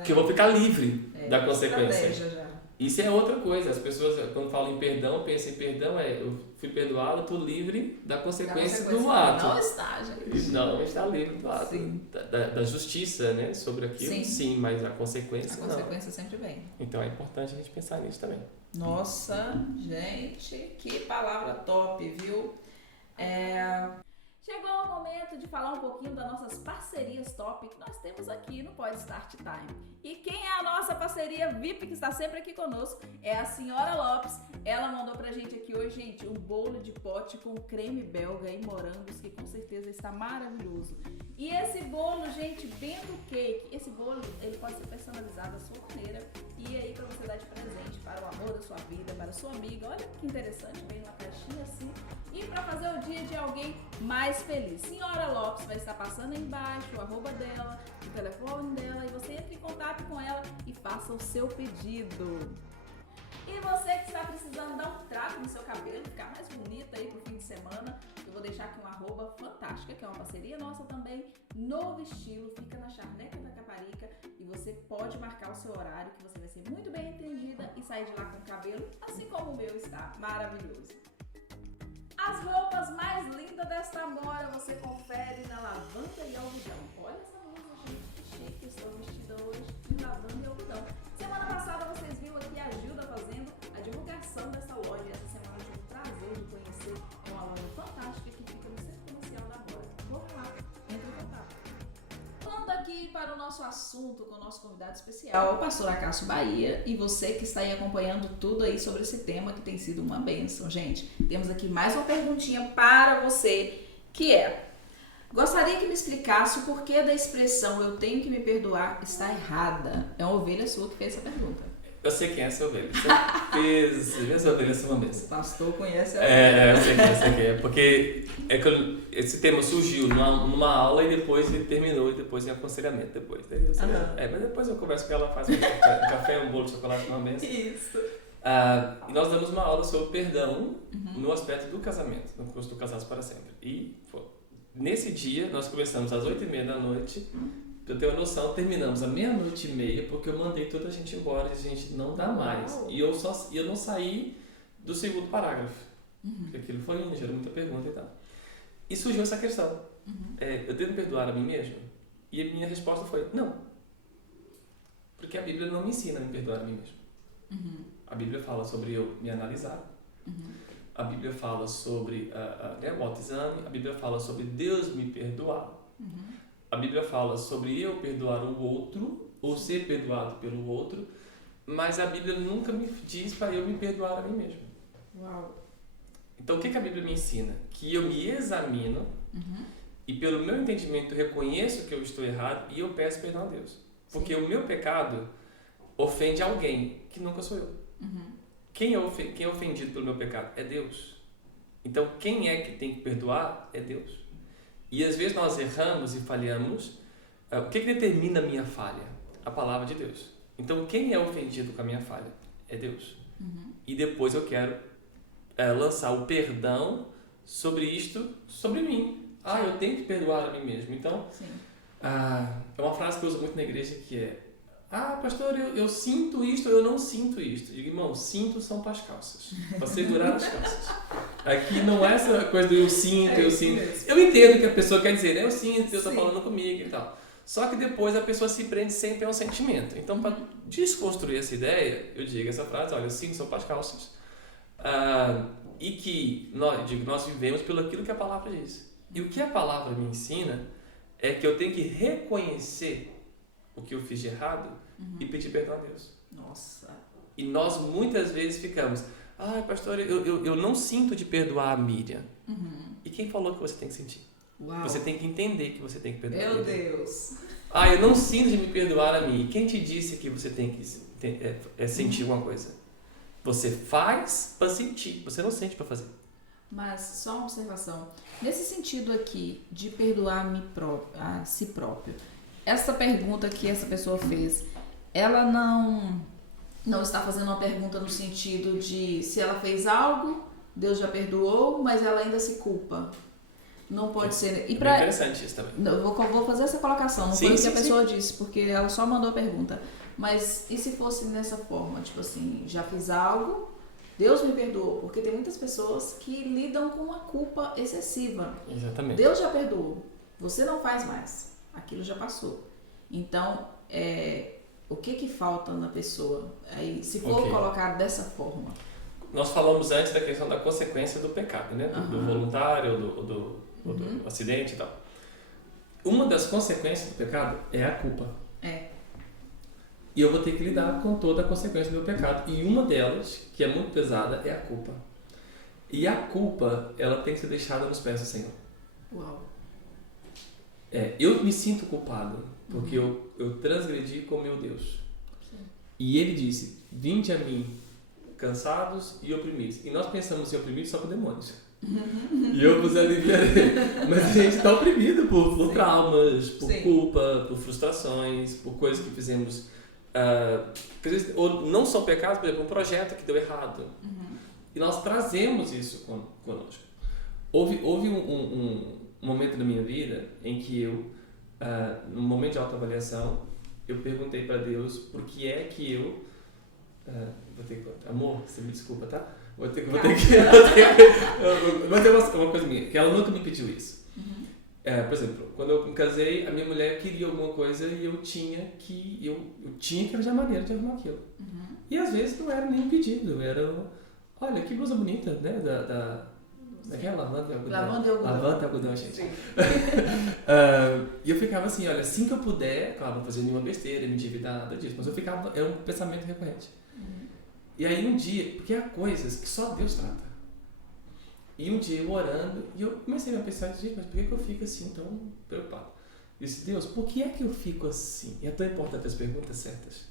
que eu vou ficar livre da consequência. Já. Isso é outra coisa. As pessoas, quando falam em perdão, pensam em perdão, eu fui perdoado, estou livre da consequência do ato. Não está, gente. Não está livre do ato. Sim. Da justiça, né? Sobre aquilo, sim, mas a consequência não. A consequência sempre vem. Então é importante a gente pensar nisso também. Nossa, gente, que palavra top, viu? Chegou o momento de falar um pouquinho das nossas parcerias top que nós temos aqui no Pod Start Time. E quem é a nossa parceria VIP que está sempre aqui conosco é a senhora Lopes. Ela mandou pra gente aqui hoje, gente, um bolo de pote com creme belga e morangos que com certeza está maravilhoso. E esse bolo, gente, bento cake, esse bolo ele pode ser personalizado à sua maneira e aí para você dar de presente para o amor da sua vida, para a sua amiga. Olha que interessante, vem uma caixinha assim. E para fazer o dia de alguém mais feliz. Senhora Lopes vai estar passando aí embaixo o arroba dela, o telefone dela, e você entra em contato com ela e faça o seu pedido. E você que está precisando dar um trato no seu cabelo, ficar mais bonita aí pro fim de semana, eu vou deixar aqui um arroba fantástica, que é uma parceria nossa também, Novo Estilo, fica na Charneca da Caparica, e você pode marcar o seu horário, que você vai ser muito bem atendida e sair de lá com o cabelo, assim como o meu está maravilhoso. As roupas mais lindas desta Amora você confere na Lavanda e Algodão. Olha essa blusa, gente, que chique, estou vestida hoje de lavanda e algodão. Semana passada vocês viram aqui a Gilda fazendo a divulgação dessa loja. Essa semana eu tive o prazer de conhecer. É uma loja fantástica que fica no centro comercial da Amora. Vamos lá, entre em contato. Falando aqui para o nosso assunto com o nosso convidado especial, o pastor Acácio Bahia, e você que está aí acompanhando tudo aí sobre esse tema que tem sido uma bênção, gente. Temos aqui mais uma perguntinha para você, que é: gostaria que me explicasse o porquê da expressão "eu tenho que me perdoar" está errada. É uma ovelha sua que fez essa pergunta. Eu sei quem é essa ovelha. Minhas ovelhas são uma vez. O pastor conhece a ovelha. Eu sei quem é. Porque esse tema surgiu numa aula e depois ele terminou e depois em aconselhamento depois. Mas depois eu converso com ela, faz um café, um bolo de chocolate uma mesa. Isso. E nós damos uma aula sobre perdão no aspecto do casamento, no curso do Casados para Sempre. E nesse dia nós começamos às 8h30 da noite. Pra eu ter uma noção, terminamos à 00:30, porque eu mandei toda a gente embora e a gente não dá mais. E eu não saí do segundo parágrafo, porque aquilo foi gerou muita pergunta e tal. E surgiu essa questão, eu devo perdoar a mim mesmo? E a minha resposta foi, não. Porque a Bíblia não me ensina a me perdoar a mim mesmo. A Bíblia fala sobre eu me analisar. A Bíblia fala sobre o autoexame. A Bíblia fala sobre Deus me perdoar. A Bíblia fala sobre eu perdoar o outro, ou ser perdoado pelo outro, mas a Bíblia nunca me diz para eu me perdoar a mim mesmo. Uau! Então o que a Bíblia me ensina? Que eu me examino e pelo meu entendimento reconheço que eu estou errado e eu peço perdão a Deus. Porque o meu pecado ofende alguém que nunca sou eu. Quem é ofendido pelo meu pecado? É Deus. Então quem é que tem que perdoar? É Deus. E às vezes nós erramos e falhamos. O que determina a minha falha? A palavra de Deus. Então quem é ofendido com a minha falha? É Deus. E depois eu quero lançar o perdão sobre isto, sobre mim. Eu tenho que perdoar a mim mesmo. Então, é uma frase que eu uso muito na igreja que é: pastor, eu sinto isto ou eu não sinto isto. Digo, irmão, cinto são para as calças, para segurar as calças. Aqui não é essa coisa do eu sinto. Eu entendo o que a pessoa quer dizer, né? Eu sinto, Deus está falando comigo e tal. Só que depois a pessoa se prende sempre a um sentimento. Então, para desconstruir essa ideia, eu digo essa frase: olha, eu sinto são para as calças. E que nós vivemos pelo aquilo que a palavra diz. E o que a palavra me ensina é que eu tenho que reconhecer o que eu fiz de errado e pedir perdão a Deus. Nossa. E nós muitas vezes ficamos: pastor, eu não sinto de perdoar a Miriam. E quem falou que você tem que sentir? Uau. Você tem que entender que você tem que perdoar. Meu Deus. Eu não sinto de me perdoar a mim. E quem te disse que você tem que sentir alguma coisa? Você faz para sentir, você não sente para fazer. Mas só uma observação. Nesse sentido aqui, de perdoar a si próprio, essa pergunta que essa pessoa fez, ela não está fazendo uma pergunta no sentido de se ela fez algo, Deus já perdoou, mas ela ainda se culpa. Não pode ser. É interessante isso também. Eu vou fazer essa colocação, não foi o que a pessoa disse, porque ela só mandou a pergunta. Mas e se fosse dessa forma? Tipo assim, já fiz algo, Deus me perdoou. Porque tem muitas pessoas que lidam com uma culpa excessiva. Exatamente. Deus já perdoou. Você não faz mais. Aquilo já passou. Então, o que falta na pessoa? Aí, se for colocado dessa forma. Nós falamos antes da questão da consequência do pecado, né? Do voluntário, do acidente e tal. Uma das consequências do pecado é a culpa. E eu vou ter que lidar com toda a consequência do pecado. E uma delas, que é muito pesada, é a culpa. E a culpa, ela tem que ser deixada nos pés do Senhor. Uau. Eu me sinto culpado, porque eu transgredi com meu Deus. Sim. E Ele disse, vinde a mim, cansados e oprimidos. E nós pensamos em oprimidos só por demônios. E eu vos aliviarei. Mas a gente está oprimido por traumas, por culpa, por frustrações, por coisas que fizemos. Ou não são pecados, por exemplo, um projeto que deu errado. E nós trazemos isso conosco. Houve um momento na minha vida em que eu, num momento de autoavaliação, eu perguntei para Deus por que é que eu... vou ter que... Amor, você me desculpa, tá? Vou ter que mas tem uma coisa minha, que ela nunca me pediu isso. Por exemplo, quando eu me casei, a minha mulher queria alguma coisa e eu tinha que arranjar maneira de arrumar aquilo. E às vezes não era nem um pedido, era, olha, que blusa bonita, né, daquela lavanda e algodão. Lavanda e algodão, gente. E eu ficava assim, olha, assim que eu puder, claro, não fazer nenhuma besteira, me endividar, nada disso, mas eu ficava, era um pensamento recorrente. E aí um dia, porque há coisas que só Deus trata. E um dia eu orando, e eu comecei a pensar, gente, mas por que eu fico assim tão preocupado? Eu disse, Deus, por que é que eu fico assim? E é tão importante as perguntas certas.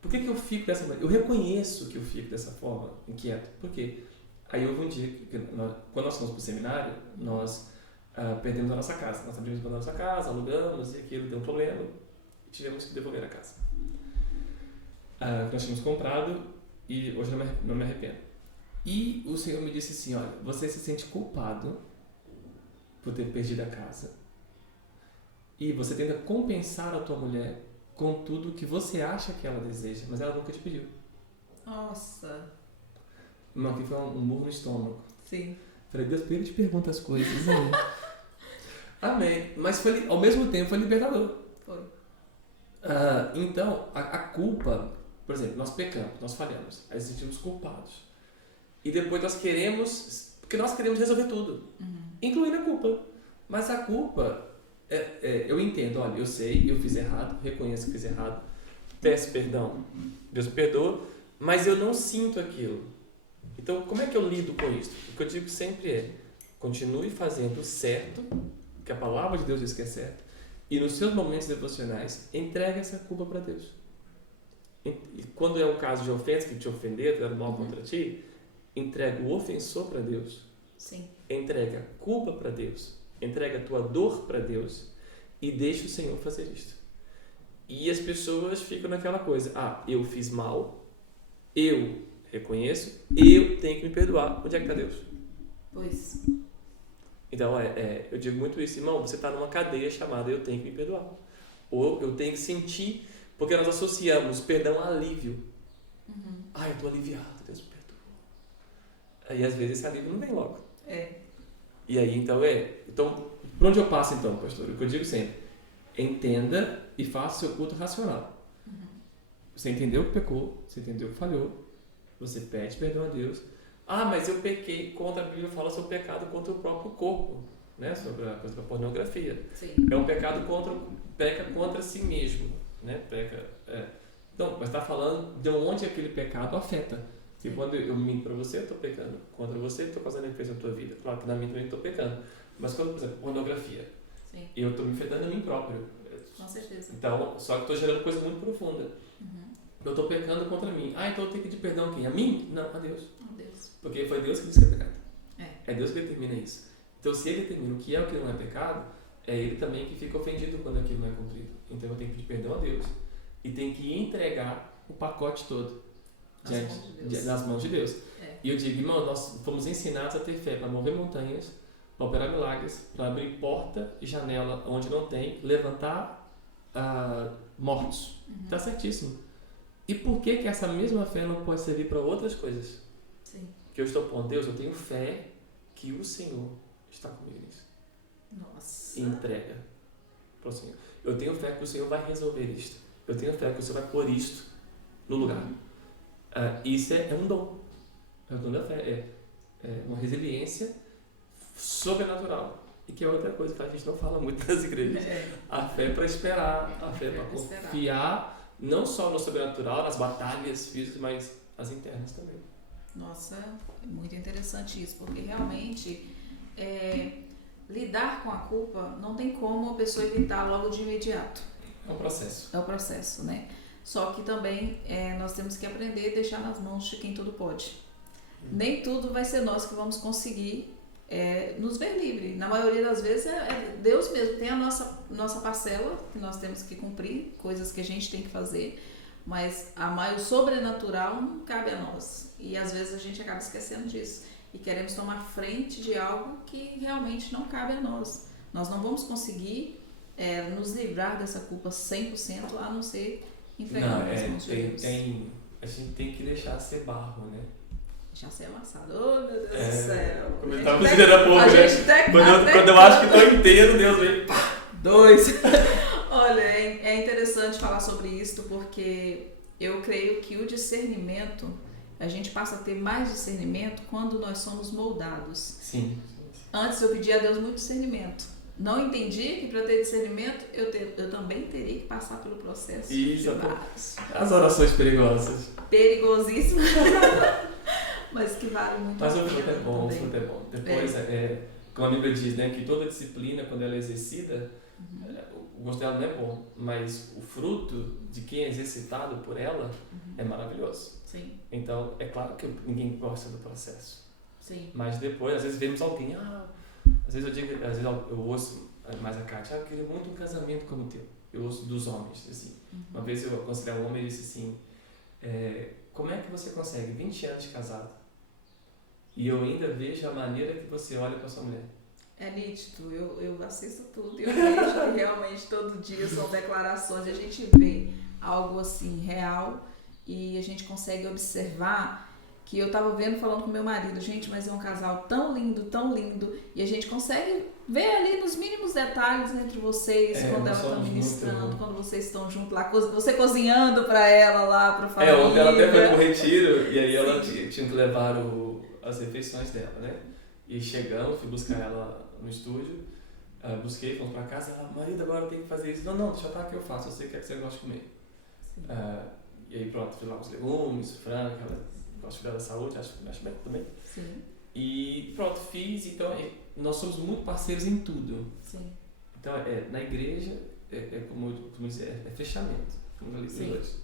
Por que eu fico dessa maneira? Eu reconheço que eu fico dessa forma, inquieto. Por quê? Aí houve um dia, quando nós fomos para o seminário, nós perdemos a nossa casa. Nós abrimos a nossa casa, alugamos, e aquilo deu um problema, e tivemos que devolver a casa. Nós tínhamos comprado, e hoje não me arrependo. E o Senhor me disse assim, olha, você se sente culpado por ter perdido a casa, e você tenta compensar a tua mulher com tudo que você acha que ela deseja, mas ela nunca te pediu. Nossa. Não, aqui foi um murro no estômago. Sim. Falei, Deus, por que ele te pergunta as coisas aí? Amém. Mas ao mesmo tempo foi libertador. Foi. Então, a culpa, por exemplo, nós pecamos, nós falhamos, aí nos sentimos culpados. E depois porque nós queremos resolver tudo, incluindo a culpa. Mas a culpa, eu entendo, olha, eu sei, eu fiz errado, reconheço que fiz errado, peço perdão, Deus me perdoa, mas eu não sinto aquilo. Então, como é que eu lido com isso? O que eu digo sempre é, continue fazendo o certo, que a palavra de Deus diz que é certo, e nos seus momentos devocionais, entregue essa culpa para Deus. E quando é um caso de ofensa, que te ofender, fizeram mal contra ti, entrega o ofensor para Deus. Sim. Entrega a culpa para Deus. Entrega a tua dor para Deus e deixa o Senhor fazer isto. E as pessoas ficam naquela coisa, eu fiz mal, eu reconheço, eu tenho que me perdoar. Onde é que está Deus? Pois. Então, eu digo muito isso, irmão, você está numa cadeia chamada eu tenho que me perdoar. Ou eu tenho que sentir, porque nós associamos perdão a alívio. Eu estou aliviado, Deus me perdoa. Aí, às vezes, esse alívio não vem logo. E aí, então, por onde eu passo, então, pastor? O que eu digo sempre, entenda e faça o seu culto racional. Você entendeu que pecou, você entendeu que falhou, você pede perdão a Deus. Mas eu pequei contra, a Bíblia fala sobre o pecado contra o próprio corpo, né? Sobre a coisa da pornografia. Sim. É um pecado peca contra si mesmo, né? Então, mas está falando de onde aquele pecado afeta. E quando eu minto para você, eu estou pecando. Contra você, estou causando efeito na tua vida. Claro que na minha também estou pecando. Mas quando, por exemplo, pornografia, eu estou me afetando a mim próprio. Com certeza. Então, só que estou gerando coisa muito profunda. Eu estou pecando contra mim. Então eu tenho que pedir perdão a quem? A mim? Não, a Deus. Porque foi Deus que disse que é pecado. É Deus que determina isso. Então, se Ele determina o que é o que não é pecado, é Ele também que fica ofendido quando aquilo não é cumprido. Então, eu tenho que pedir perdão a Deus e tenho que entregar o pacote todo nas mãos de Deus. E eu digo, irmão, nós fomos ensinados a ter fé para mover montanhas, para operar milagres, para abrir porta e janela onde não tem, levantar mortos. Tá certíssimo. E por que essa mesma fé não pode servir para outras coisas? Sim. Que eu estou pondo, Deus, eu tenho fé que o Senhor está comigo nisso. Nossa. E entrega para o Senhor. Eu tenho fé que o Senhor vai resolver isto. Eu tenho fé que o Senhor vai pôr isto no lugar. Isso é um dom. É o dom da fé. É uma resiliência sobrenatural. E que é outra coisa que a gente não fala muito nas igrejas. A fé para esperar, a fé para confiar, não só no sobrenatural, nas batalhas físicas, mas as internas também. Nossa, é muito interessante isso, porque realmente lidar com a culpa não tem como a pessoa evitar logo de imediato. É um processo. É o processo, né? Só que também nós temos que aprender a deixar nas mãos de quem tudo pode. Nem tudo vai ser nós que vamos conseguir nos ver livre. Na maioria das vezes é Deus mesmo. Tem a nossa parcela que nós temos que cumprir, coisas que a gente tem que fazer, mas o sobrenatural não cabe a nós. E às vezes a gente acaba esquecendo disso e queremos tomar frente de algo que realmente não cabe a nós. Nós não vamos conseguir nos livrar dessa culpa 100%, a não ser entregando nas mãos de Deus. A gente tem que deixar ser barro, né? Já ser amassado. Oh, meu Deus do céu. Como eu estava dizendo há pouco, né? Quando eu acho que estou inteiro, Deus vem, pá! 2. Olha, é interessante falar sobre isso, porque eu creio que o discernimento, a gente passa a ter mais discernimento quando nós somos moldados. Sim. Antes eu pedia a Deus muito discernimento. Não entendi que para ter discernimento eu também teria que passar pelo processo. Isso, as orações perigosas. Perigosíssimas. Mas que vale muito. Mas o fruto é bom, o fruto é bom. Depois, como a Bíblia diz, né, que toda disciplina, quando ela é exercida, o gosto dela não é bom, mas o fruto de quem é exercitado por ela é maravilhoso. Sim. Então, é claro que ninguém gosta do processo. Sim. Mas depois, às vezes vemos alguém, às vezes eu ouço mais a Kátia, eu queria muito um casamento como o teu. Eu ouço dos homens, assim. Uma vez eu aconselhei um homem e disse assim, como é que você consegue 20 anos de casado e eu ainda vejo a maneira que você olha para sua mulher? É nítido, eu assisto tudo e eu vejo que realmente todo dia são declarações, a gente vê algo assim real e a gente consegue observar que eu tava falando com meu marido, gente, mas é um casal tão lindo, e a gente consegue ver ali nos mínimos detalhes entre vocês, quando ela tá ministrando, quando vocês estão juntos lá, você cozinhando pra ela lá, pra família. Ontem ela até foi pro retiro, e aí ela tinha que levar as refeições dela, né? E chegamos, fui buscar ela no estúdio, busquei, fomos pra casa, ela, marido, agora tem que fazer isso. Não, deixa eu estar que eu faço, eu sei o que é que você gosta de comer. E aí pronto, fiz lá os legumes, frango, ela gosta de cuidar da saúde, acho bem também. Sim. E pronto, fiz, então nós somos muito parceiros em tudo. Sim. Então na igreja, como dizer, é fechamento, como eu disse hoje.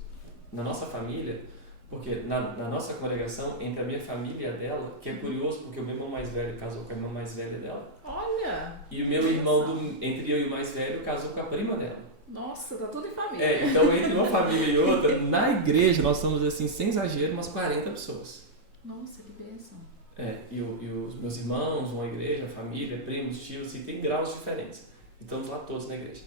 Na nossa família, porque na nossa congregação, entre a minha família e a dela, que é curioso porque o meu irmão mais velho casou com a irmã mais velha dela. Olha! E o meu irmão, entre eu e o mais velho, casou com a prima dela. Nossa, tá tudo em família. Então entre uma família e outra, na igreja nós somos assim, sem exagero, umas 40 pessoas. Nossa, que bênção. E os meus irmãos, uma igreja, família, primos, tios, assim, tem graus diferentes. E estamos lá todos na igreja.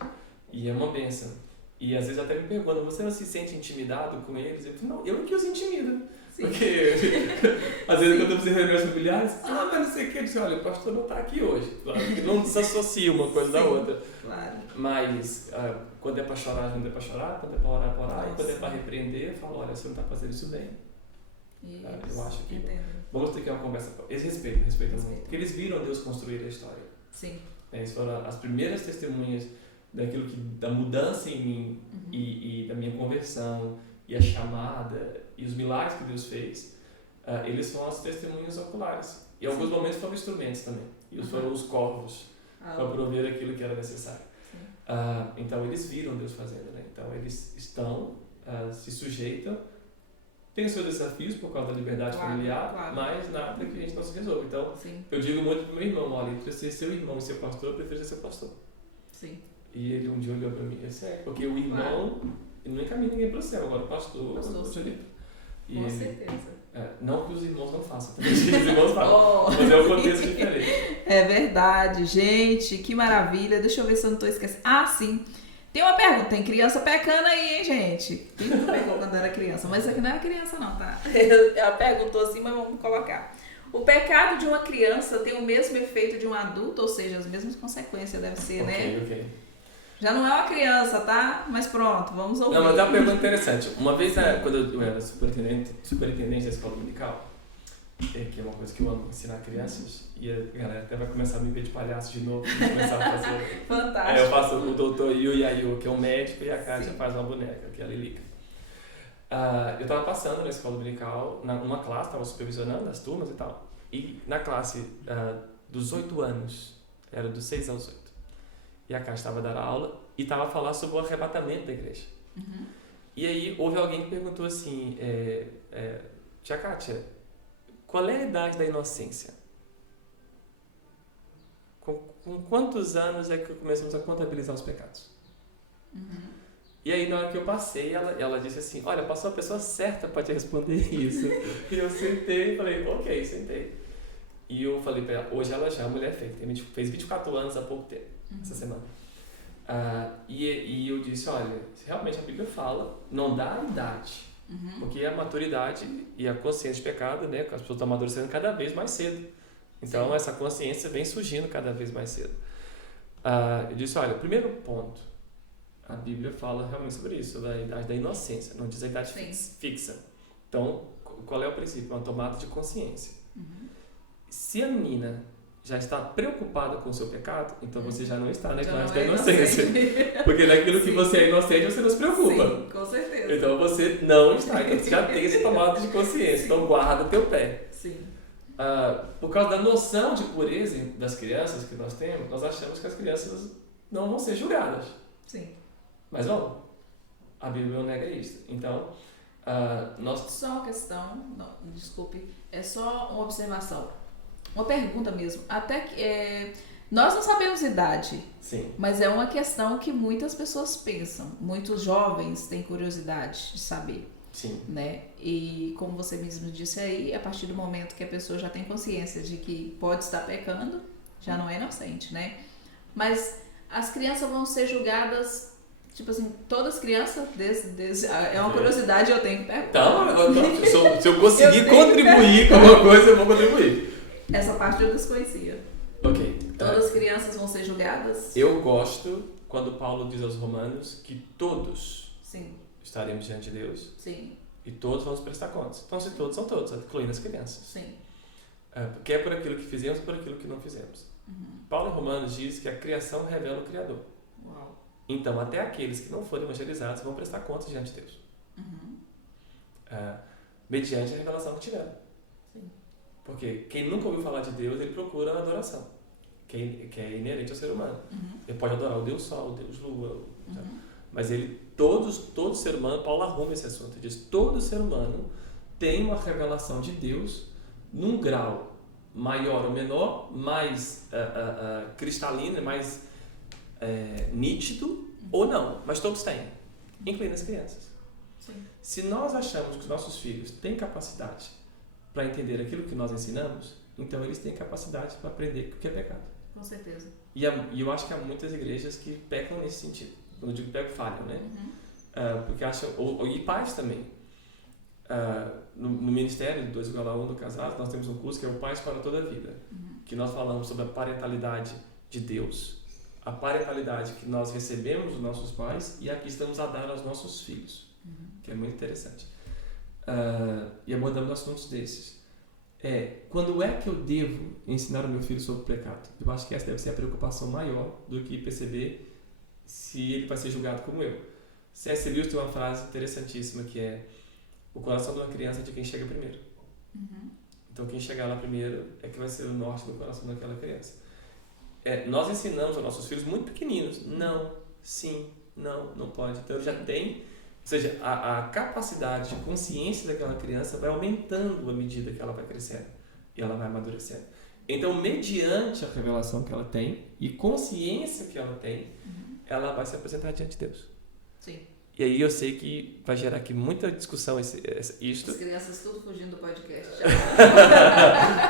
E é uma bênção. E às vezes até me perguntam, você não se sente intimidado com eles? Eu falo, não, eu que os intimido. Sim. Porque às vezes quando eu fiz reuniões familiares, mas não sei o que, eu disse, olha, o pastor não está aqui hoje. Claro, porque não se associa uma coisa da outra. Claro. Mas quando é para chorar, a gente é para chorar, quando é para orar, e quando é para repreender, eu falo, olha, você não está fazendo isso bem. Eu acho que vamos ter que ter uma conversa. Eles respeitam muito. Porque eles viram Deus construir a história. Sim. Eles foram as primeiras testemunhas da mudança em mim e da minha conversão e a chamada e os milagres que Deus fez. Eles são as testemunhas oculares. E em alguns momentos foram instrumentos também. E foram os corvos para prover aquilo que era necessário. Então eles viram Deus fazendo, né? Então eles estão, se sujeitam, tem os seus desafios por causa da liberdade familiar, mas nada que a gente não se resolve. Então eu digo muito pro meu irmão, olha, entre ser seu irmão e ser pastor, eu prefiro ser seu pastor. Sim. E ele um dia olhou para mim e disse, porque o irmão ele não encaminha ninguém para o céu, agora o pastor com certeza. Não que os irmãos não façam, também os irmãos façam, mas é um contexto diferente. É verdade, gente, que maravilha. Deixa eu ver se eu não estou esquecendo. Sim, Tem uma pergunta, tem criança pecando aí, hein, gente? Quem não pecou quando era criança? Mas isso aqui não era criança não, tá? Ela perguntou assim, mas vamos colocar. O pecado de uma criança tem o mesmo efeito de um adulto, ou seja, as mesmas consequências deve ser, né? Ok. Já não é uma criança, tá? Mas pronto, vamos ouvir. Não, mas é uma pergunta interessante. Uma vez, quando eu era superintendente da escola dominical, que é uma coisa que eu amo ensinar crianças, e a galera até vai começar a me ver de palhaço de novo, começar a fazer. Fantástico. Eu faço o doutor Yu Yayu, que é um médico, e a Kátia faz uma boneca, que é a Lilica. Eu estava passando na escola dominical, numa classe, estava supervisionando as turmas e tal, e na classe dos 8 anos, era dos 6 aos 8, e a Kátia estava dando aula e estava a falar sobre o arrebatamento da igreja. Uhum. E aí houve alguém que perguntou assim, tia Kátia, qual é a idade da inocência? Com quantos anos é que começamos a contabilizar os pecados? Uhum. E aí, na hora que eu passei, ela disse assim, olha, passou a pessoa certa para te responder isso. E eu sentei e falei, ok, sentei. E eu falei para ela, hoje ela já é uma mulher feita, fez 24 anos há pouco tempo, essa semana. E eu disse, olha, realmente a Bíblia fala, não dá a idade. Porque a maturidade e a consciência de pecado, né, as pessoas estão amadurecendo cada vez mais cedo. Então, essa consciência vem surgindo cada vez mais cedo. Eu disse, olha, o primeiro ponto, a Bíblia fala realmente sobre isso, sobre a idade da inocência, não diz a idade fixa. Então, qual é o princípio? Uma tomada de consciência. Se a menina já está preocupada com o seu pecado, então você já não está na idade da inocência. Porque naquilo que você é inocente, você não se preocupa. Sim, com certeza. Então você não está, então você já tem esse tomada de consciência, então guarda teu pé. Sim. Por causa da noção de pureza das crianças que nós temos, nós achamos que as crianças não vão ser julgadas. Sim. Mas vão. A Bíblia não nega isso. Então, Só uma questão, não, desculpe, é só uma observação. Uma pergunta mesmo. Até que nós não sabemos idade. Sim. Mas é uma questão que muitas pessoas pensam. Muitos jovens têm curiosidade de saber. Sim. Né? E como você mesmo disse aí, a partir do momento que a pessoa já tem consciência de que pode estar pecando, já não é inocente, né? Mas as crianças vão ser julgadas, tipo assim, todas as crianças, é uma curiosidade, eu tenho que perguntar. Então, se eu conseguir contribuir com alguma coisa, eu vou contribuir. Essa parte eu desconhecia. Ok. Todas as crianças vão ser julgadas? Eu gosto quando Paulo diz aos Romanos que todos estaremos diante de Deus. Sim. E todos vamos prestar contas. Então, se todos são todos, incluindo as crianças. Sim. Porque é por aquilo que fizemos e por aquilo que não fizemos. Paulo em Romanos diz que a criação revela o Criador. Uau. Então, até aqueles que não forem evangelizados vão prestar contas diante de Deus. Mediante a revelação que tiveram. Sim. Porque quem nunca ouviu falar de Deus, ele procura a adoração, que é inerente ao ser humano. Ele pode adorar o Deus Sol, o Deus Lua, mas todo ser humano, Paulo arruma esse assunto, ele diz, todo ser humano tem uma revelação de Deus num grau maior ou menor, mais cristalino, mais nítido ou não, mas todos têm, incluindo as crianças. Sim. Se nós achamos que os nossos filhos têm capacidade para entender aquilo que nós ensinamos, então eles têm capacidade para aprender o que é pecado. Com certeza. E eu acho que há muitas igrejas que pecam nesse sentido. Quando eu digo pecam, falham, né? Porque acham, e pais também. No Ministério do 2,1 do Casado, nós temos um curso que é o Pais para Toda a Vida, que nós falamos sobre a parentalidade de Deus, a parentalidade que nós recebemos dos nossos pais e a que estamos a dar aos nossos filhos, que é muito interessante. E abordamos assuntos desses. Quando é que eu devo ensinar o meu filho sobre o pecado? Eu acho que essa deve ser a preocupação maior do que perceber se ele vai ser julgado como eu. C.S. Lewis tem uma frase interessantíssima que é: o coração de uma criança é de quem chega primeiro. Então quem chegar lá primeiro é que vai ser o norte do coração daquela criança. Nós ensinamos aos nossos filhos muito pequeninos: não, sim, não pode. Então ele já tem, ou seja, a capacidade de consciência daquela criança vai aumentando à medida que ela vai crescendo e ela vai amadurecendo. Então, mediante a revelação que ela tem e consciência que ela tem, ela vai se apresentar diante de Deus. Sim. E aí eu sei que vai gerar aqui muita discussão isto. As crianças tudo fugindo do podcast.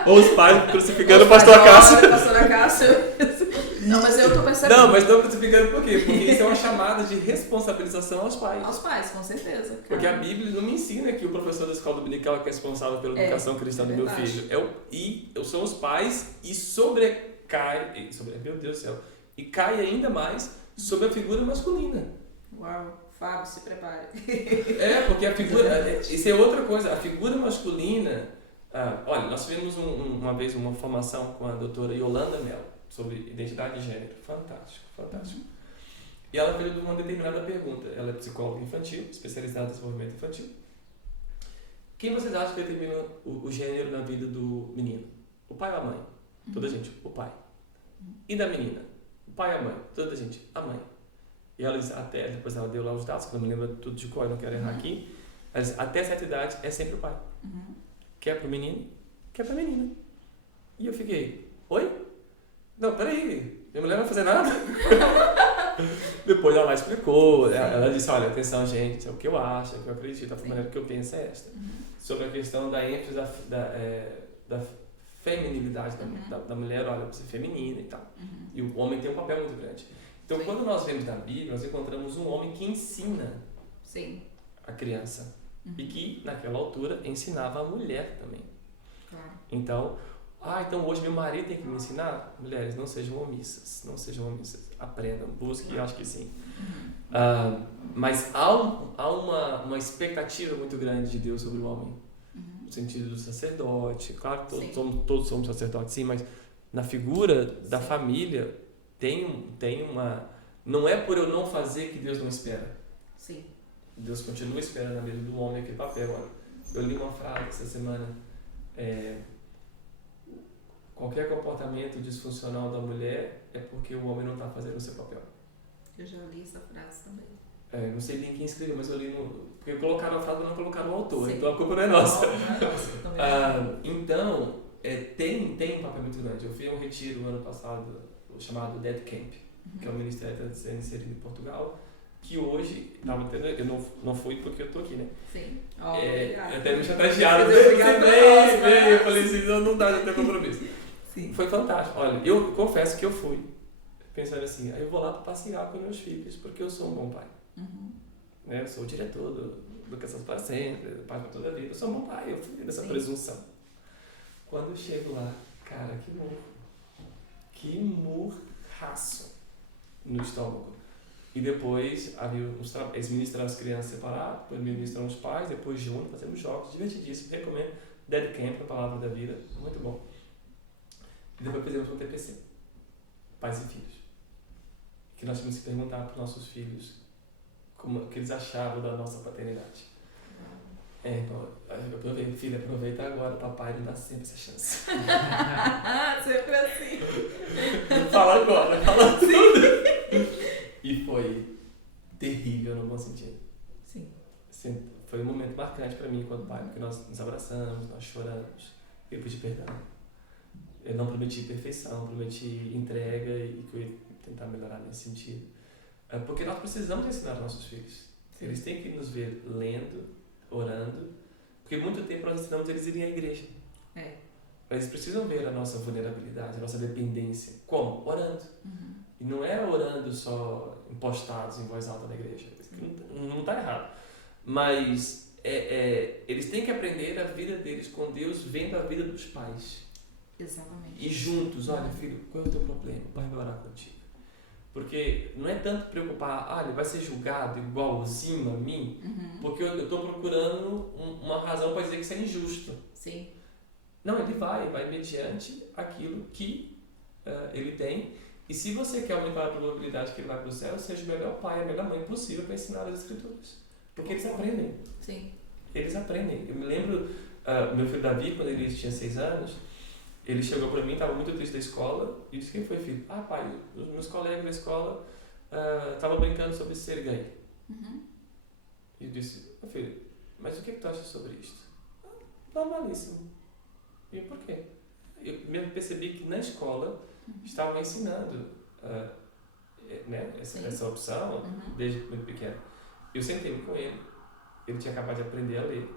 Ou os pais crucificando o pastor Cássio. Pastora Cássio. Não, mas eu estou você... Não, mas estou explicando por quê? Porque isso é uma chamada de responsabilização aos pais. Aos pais, com certeza. Cara. Porque a Bíblia não me ensina que o professor da escola dominical que é responsável pela educação cristã do meu filho. São os pais e sobrecai... Meu Deus do céu. E cai ainda mais sobre a figura masculina. Uau. Fábio, se prepare. Porque a figura... Isso é outra coisa. A figura masculina... olha, nós tivemos uma vez uma formação com a doutora Yolanda Mello sobre identidade de gênero. Fantástico, fantástico. E ela veio de uma determinada pergunta. Ela é psicóloga infantil, especializada em desenvolvimento infantil. Quem vocês acham que determina o gênero na vida do menino? O pai ou a mãe? Toda a gente, o pai. E da menina? O pai ou a mãe? Toda a gente, a mãe. E ela disse, depois ela deu lá os dados, que eu não me lembro tudo de cor, eu não quero errar aqui. Ela disse, até certa idade é sempre o pai. Quer pro menino, quer pra menina. E eu fiquei, oi? Não, peraí, minha mulher não vai fazer nada? Depois ela explicou, ela disse, olha, atenção gente, é o que eu acho, é o que eu acredito, a maneira que eu penso é esta. Sobre a questão da ênfase da feminilidade da mulher, olha, você é feminina e tal. E o homem tem um papel muito grande. Então, quando nós vemos na Bíblia, nós encontramos um homem que ensina a criança. E que, naquela altura, ensinava a mulher também. Claro. Então, então hoje meu marido tem que me ensinar? Mulheres, não sejam omissas. Não sejam omissas. Aprendam, busquem, eu acho que sim. Mas há uma expectativa muito grande de Deus sobre o homem. No sentido do sacerdote. Claro que todos somos sacerdotes, sim, mas na figura da família tem uma... Não é por eu não fazer que Deus não espera. Sim. Deus continua esperando na vida do homem aquele papel. Olha. Eu li uma frase essa semana. Qualquer comportamento disfuncional da mulher é porque o homem não está fazendo o seu papel. Eu já li essa frase também. Não sei nem quem escreveu, mas eu li porque colocaram a frase, mas não colocaram o autor. Sim. Então a culpa não é nossa. Então, tem um papel muito grande. Eu fui a um retiro ano passado chamado Dead Camp, que é um ministério que está sendo inserido em Portugal, que hoje, eu não fui porque eu estou aqui, né? Sim. Eu até me chantagearam. Eu falei assim, não dá, já tenho compromisso. Sim. Foi fantástico. Olha, eu confesso que eu fui pensando assim, eu vou lá para passear com meus filhos, porque eu sou um bom pai. Eu sou o diretor do Educação para Sempre, pai para toda a vida. Eu sou um bom pai, eu fui nessa presunção. Quando eu chego lá, cara, que murraço no estômago. E depois eles ministram as crianças separadas, depois ministram os pais, depois juntos, fazemos jogos, divertidíssimo. Recomendo Dead Camp, a palavra da vida, muito bom. E depois fizemos um TPC, pais e filhos. Que nós tínhamos que perguntar para os nossos filhos o que eles achavam da nossa paternidade. Filha, aproveita agora, papai não dá sempre essa chance. Sempre assim. Fala agora, fala tudo. E foi terrível no bom sentido. Sim. Foi um momento marcante para mim enquanto pai, porque nós nos abraçamos, nós choramos, eu pedi perdão. Eu não prometi perfeição, prometi entrega e que eu ia tentar melhorar nesse sentido. Porque nós precisamos ensinar aos nossos filhos. Sim. Eles têm que nos ver lendo, orando, porque muito tempo nós ensinamos eles a irem à igreja. Eles precisam ver a nossa vulnerabilidade, a nossa dependência. Como? Orando. E não é orando só postados em voz alta na igreja. Não está errado. Mas eles têm que aprender a vida deles com Deus vendo a vida dos pais. Exatamente. E juntos, olha filho, qual é o teu problema? O pai vai orar contigo. Porque não é tanto preocupar, ele vai ser julgado igualzinho a mim, porque eu estou procurando uma razão para dizer que isso é injusto. Sim. Não, ele vai mediante aquilo que ele tem. E se você quer aumentar a probabilidade que ele vai para o céu, seja o melhor pai, a melhor mãe possível para ensinar as escrituras. Porque eles aprendem. Sim. Eles aprendem. Eu me lembro, meu filho Davi, quando ele tinha 6 anos, ele chegou para mim, estava muito triste da escola, e disse, quem foi, filho? Pai, os meus colegas da escola estavam brincando sobre ser gay. E eu disse, filho, mas o que tu acha sobre isto? Normalíssimo. E eu, por quê? Eu mesmo percebi que na escola estavam ensinando essa opção desde muito pequeno. Eu sentei com ele tinha acabado de aprender a ler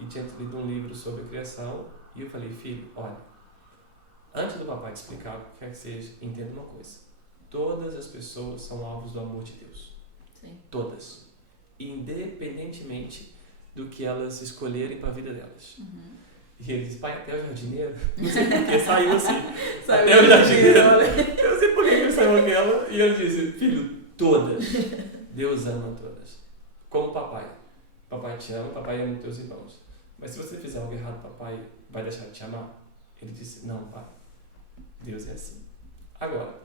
e tinha lido um livro sobre criação e eu falei, filho, olha, antes do papai te explicar o que quer que seja, entenda uma coisa. todas as pessoas são alvos do amor de Deus. Sim. Todas. Independentemente do que elas escolherem para a vida delas. E ele diz, pai, até o jardineiro, não sei porque saiu assim. Até o jardineiro, eu não sei por que ele saiu aquela. E ele disse, filho, todas. Deus ama todas. Como papai. Papai te ama, papai ama teus irmãos. Mas se você fizer algo errado, papai vai deixar de te amar? Ele disse, não, pai. Deus é assim. Agora,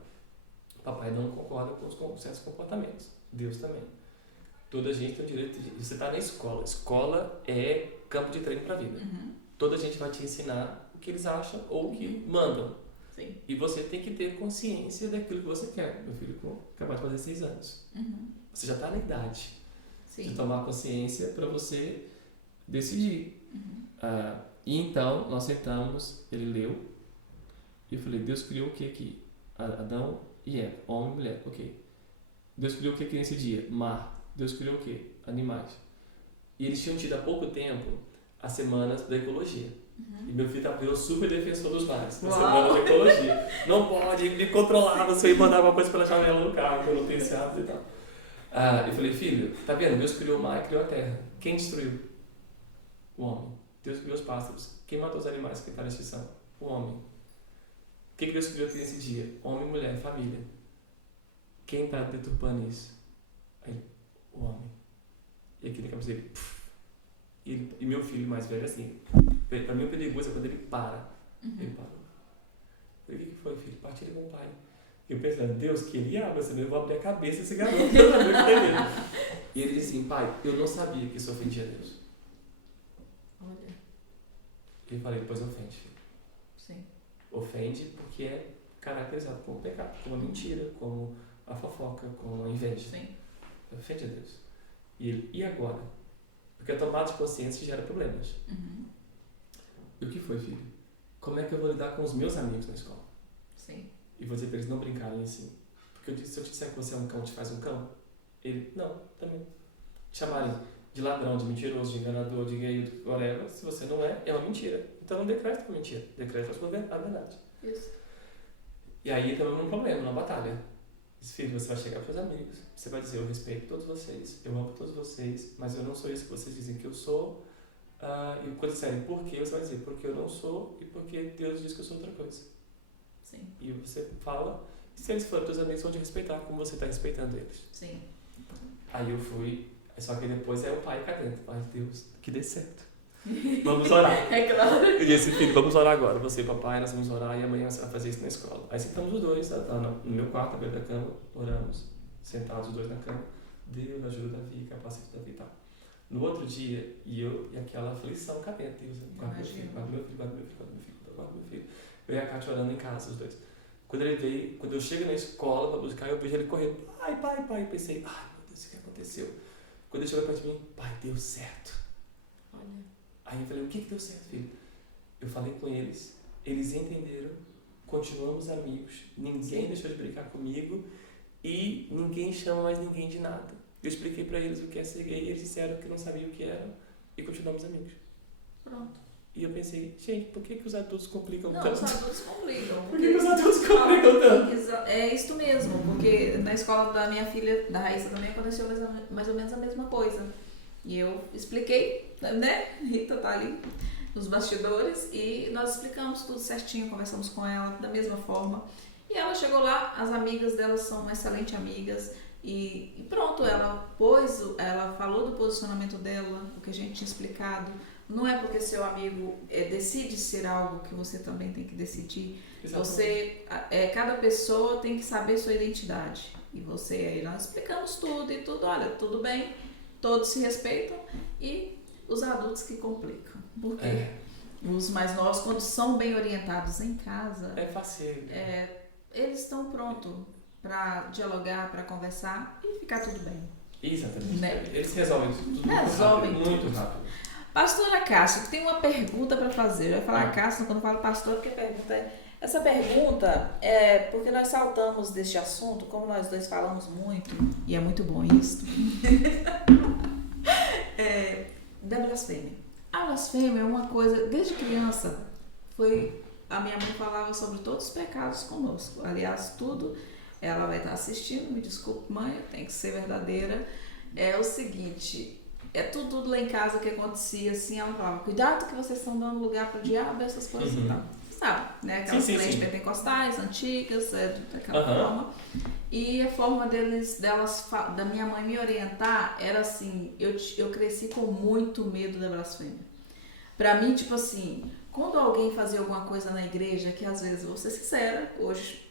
papai não concorda com certos comportamentos. Deus também. Toda gente tem o direito de... Você está na escola. Escola é campo de treino para a vida. Toda gente vai te ensinar o que eles acham ou o que mandam. Sim. E você tem que ter consciência daquilo que você quer. Meu filho acabou de fazer 6 anos. Você já está na idade de tomar consciência para você decidir. E então, nós sentamos, ele leu, e eu falei, Deus criou o que aqui? Adão e Eva, homem e mulher, ok. Deus criou o que aqui nesse dia? Mar. Deus criou o que? Animais. E eles tinham tido há pouco tempo as semanas da ecologia. E meu filho virou super defensor dos mares, na semana da ecologia. Não pode me controlar, você ir mandar alguma coisa pela janela do carro, que eu não tenho esse hábito e tal. Eu falei, filho, tá vendo? Deus criou o mar e criou a terra. Quem destruiu? O homem. Deus criou os pássaros. Quem matou os animais que estão na extinção? O homem. O que Deus criou aqui nesse dia? Homem, mulher, família. Quem está deturpando isso? Aí, o homem. E aqui na cabeça dele, e meu filho mais velho, assim, para mim o perigoso é quando ele para. Ele parou. Eu falei, o que foi, filho? Partilha com o pai. Eu pensando, Deus, que ele abra, senão eu vou abrir a cabeça desse garoto. Eu não sabia o que tem nele. E ele disse assim, pai, eu não sabia que isso ofendia a Deus. Olha. E eu falei, depois ofende, filho. Sim. Ofende porque é caracterizado como pecado, como a mentira, como a fofoca, como a inveja. Sim. Ofende a Deus. E ele, e agora? Porque a tomada de consciência gera problemas. E o que foi, filho? Como é que eu vou lidar com os meus amigos na escola? Sim. E vou dizer para eles não brincarem assim. Porque eu disse, se eu te disser que você é um cão, te faz um cão? Ele, não, também. Te chamarem de ladrão, de mentiroso, de enganador, de gay, de whatever, se você não é, é uma mentira. Então não decreta como mentira, decreta a verdade. Isso. E aí estamos num problema, numa batalha. Diz, filho, você vai chegar para os amigos, você vai dizer, eu respeito todos vocês, eu amo todos vocês, mas eu não sou isso que vocês dizem que eu sou. E quando disserem por quê, você vai dizer, porque eu não sou e porque Deus diz que eu sou outra coisa. Sim. E você fala, e se eles forem teus amigos, vão te respeitar como você está respeitando eles. Sim. Aí eu fui, só que depois é o pai cá dentro. Ai, Deus, que dê certo. Vamos orar. É claro. Eu disse, filho, vamos orar agora. Você e o papai, nós vamos orar e amanhã você vai fazer isso na escola. Aí sentamos os dois, no meu quarto, à beira da cama, oramos, sentados os dois na cama. Deus ajuda Davi, capacita Davi e tal. No outro dia, e aquela aflição cá dentro. Deus, guarda meu filho, guarda meu filho, guarda meu filho, guarda meu filho, guarda meu filho. Eu e a Kátia orando em casa, os dois. Quando ele veio, quando eu chego na escola para buscar, eu vejo ele correndo. Pai. Eu pensei, ai meu Deus, o que aconteceu? Quando ele chegou perto de mim, pai, deu certo. Olha. Aí eu falei, o que deu certo, filho? Eu falei com eles entenderam, continuamos amigos, ninguém deixou de brincar comigo e ninguém chama mais ninguém de nada. Eu expliquei para eles o que é ser gay e eles disseram que não sabiam o que era e continuamos amigos. Pronto. E eu pensei, gente, por que os adultos complicam Não, tanto? os adultos complicam. Por que os adultos complicam tanto? É isso mesmo, porque na escola da minha filha, da Raíssa, também aconteceu mais ou menos a mesma coisa. E eu expliquei, né? Rita tá ali nos bastidores e nós explicamos tudo certinho, conversamos com ela da mesma forma. E ela chegou lá, as amigas dela são excelentes amigas e pronto, ela falou do posicionamento dela, o que a gente tinha explicado. Não é porque seu amigo decide ser algo que você também tem que decidir. Cada pessoa tem que saber sua identidade. E aí nós explicamos tudo e tudo, olha, tudo bem, todos se respeitam e os adultos que complicam. Porque os mais novos, quando são bem orientados em casa, é fácil. Eles estão prontos para dialogar, para conversar e ficar tudo bem. Exatamente. Né? Eles resolvem tudo muito rápido. Pastora Cássia, tem uma pergunta para fazer. Eu ia falar Cássia quando eu falo pastor, porque essa pergunta é porque nós saltamos deste assunto, como nós dois falamos muito, e é muito bom isso, da blasfêmia. A blasfêmia é uma coisa, desde criança, a minha mãe falava sobre todos os pecados conosco. Aliás, tudo ela vai estar assistindo, me desculpe, mãe, tem que ser verdadeira. É o seguinte, é tudo lá em casa que acontecia assim, ela falava, cuidado que vocês estão dando lugar pro diabo, essas coisas e tal. Sabe, né? Aquelas crentes pentecostais, antigas, daquela forma. E a forma da minha mãe me orientar era assim, eu cresci com muito medo da blasfêmia. Pra mim, tipo assim, quando alguém fazia alguma coisa na igreja, que às vezes, vou ser sincera, hoje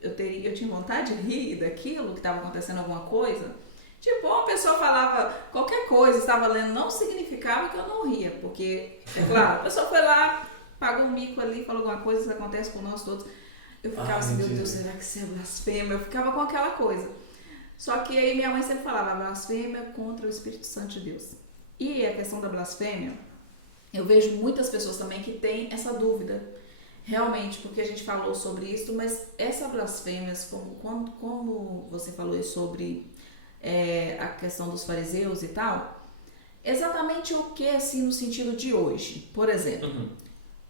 eu tinha vontade de rir daquilo, que estava acontecendo alguma coisa. Tipo, uma pessoa falava qualquer coisa, estava lendo, não significava que eu não ria, porque, é claro, a pessoa foi lá, pagou um mico ali, falou alguma coisa, isso acontece com nós todos. Eu ficava assim, meu Deus, será que isso é blasfêmia? Eu ficava com aquela coisa. Só que aí minha mãe sempre falava, blasfêmia contra o Espírito Santo de Deus. E a questão da blasfêmia, eu vejo muitas pessoas também que têm essa dúvida. Realmente, porque a gente falou sobre isso, mas essa blasfêmia, como você falou sobre a questão dos fariseus e tal, exatamente o que, assim, no sentido de hoje? Por exemplo,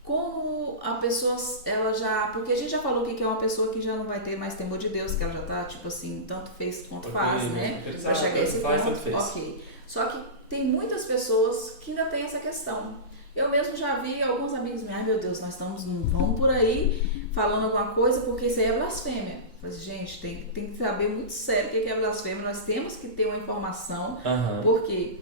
como a pessoa, ela já... Porque a gente já falou que é uma pessoa que já não vai ter mais temor de Deus, que ela já tá, tipo assim, tanto fez quanto faz, né? Pra chegar a esse ponto, ok. Só que tem muitas pessoas que ainda têm essa questão. Eu mesmo já vi alguns amigos meus, ai meu Deus, nós vamos por aí falando alguma coisa, porque isso aí é blasfêmia. Eu falei, gente, tem que saber muito sério o que é blasfêmia, nós temos que ter uma informação, porque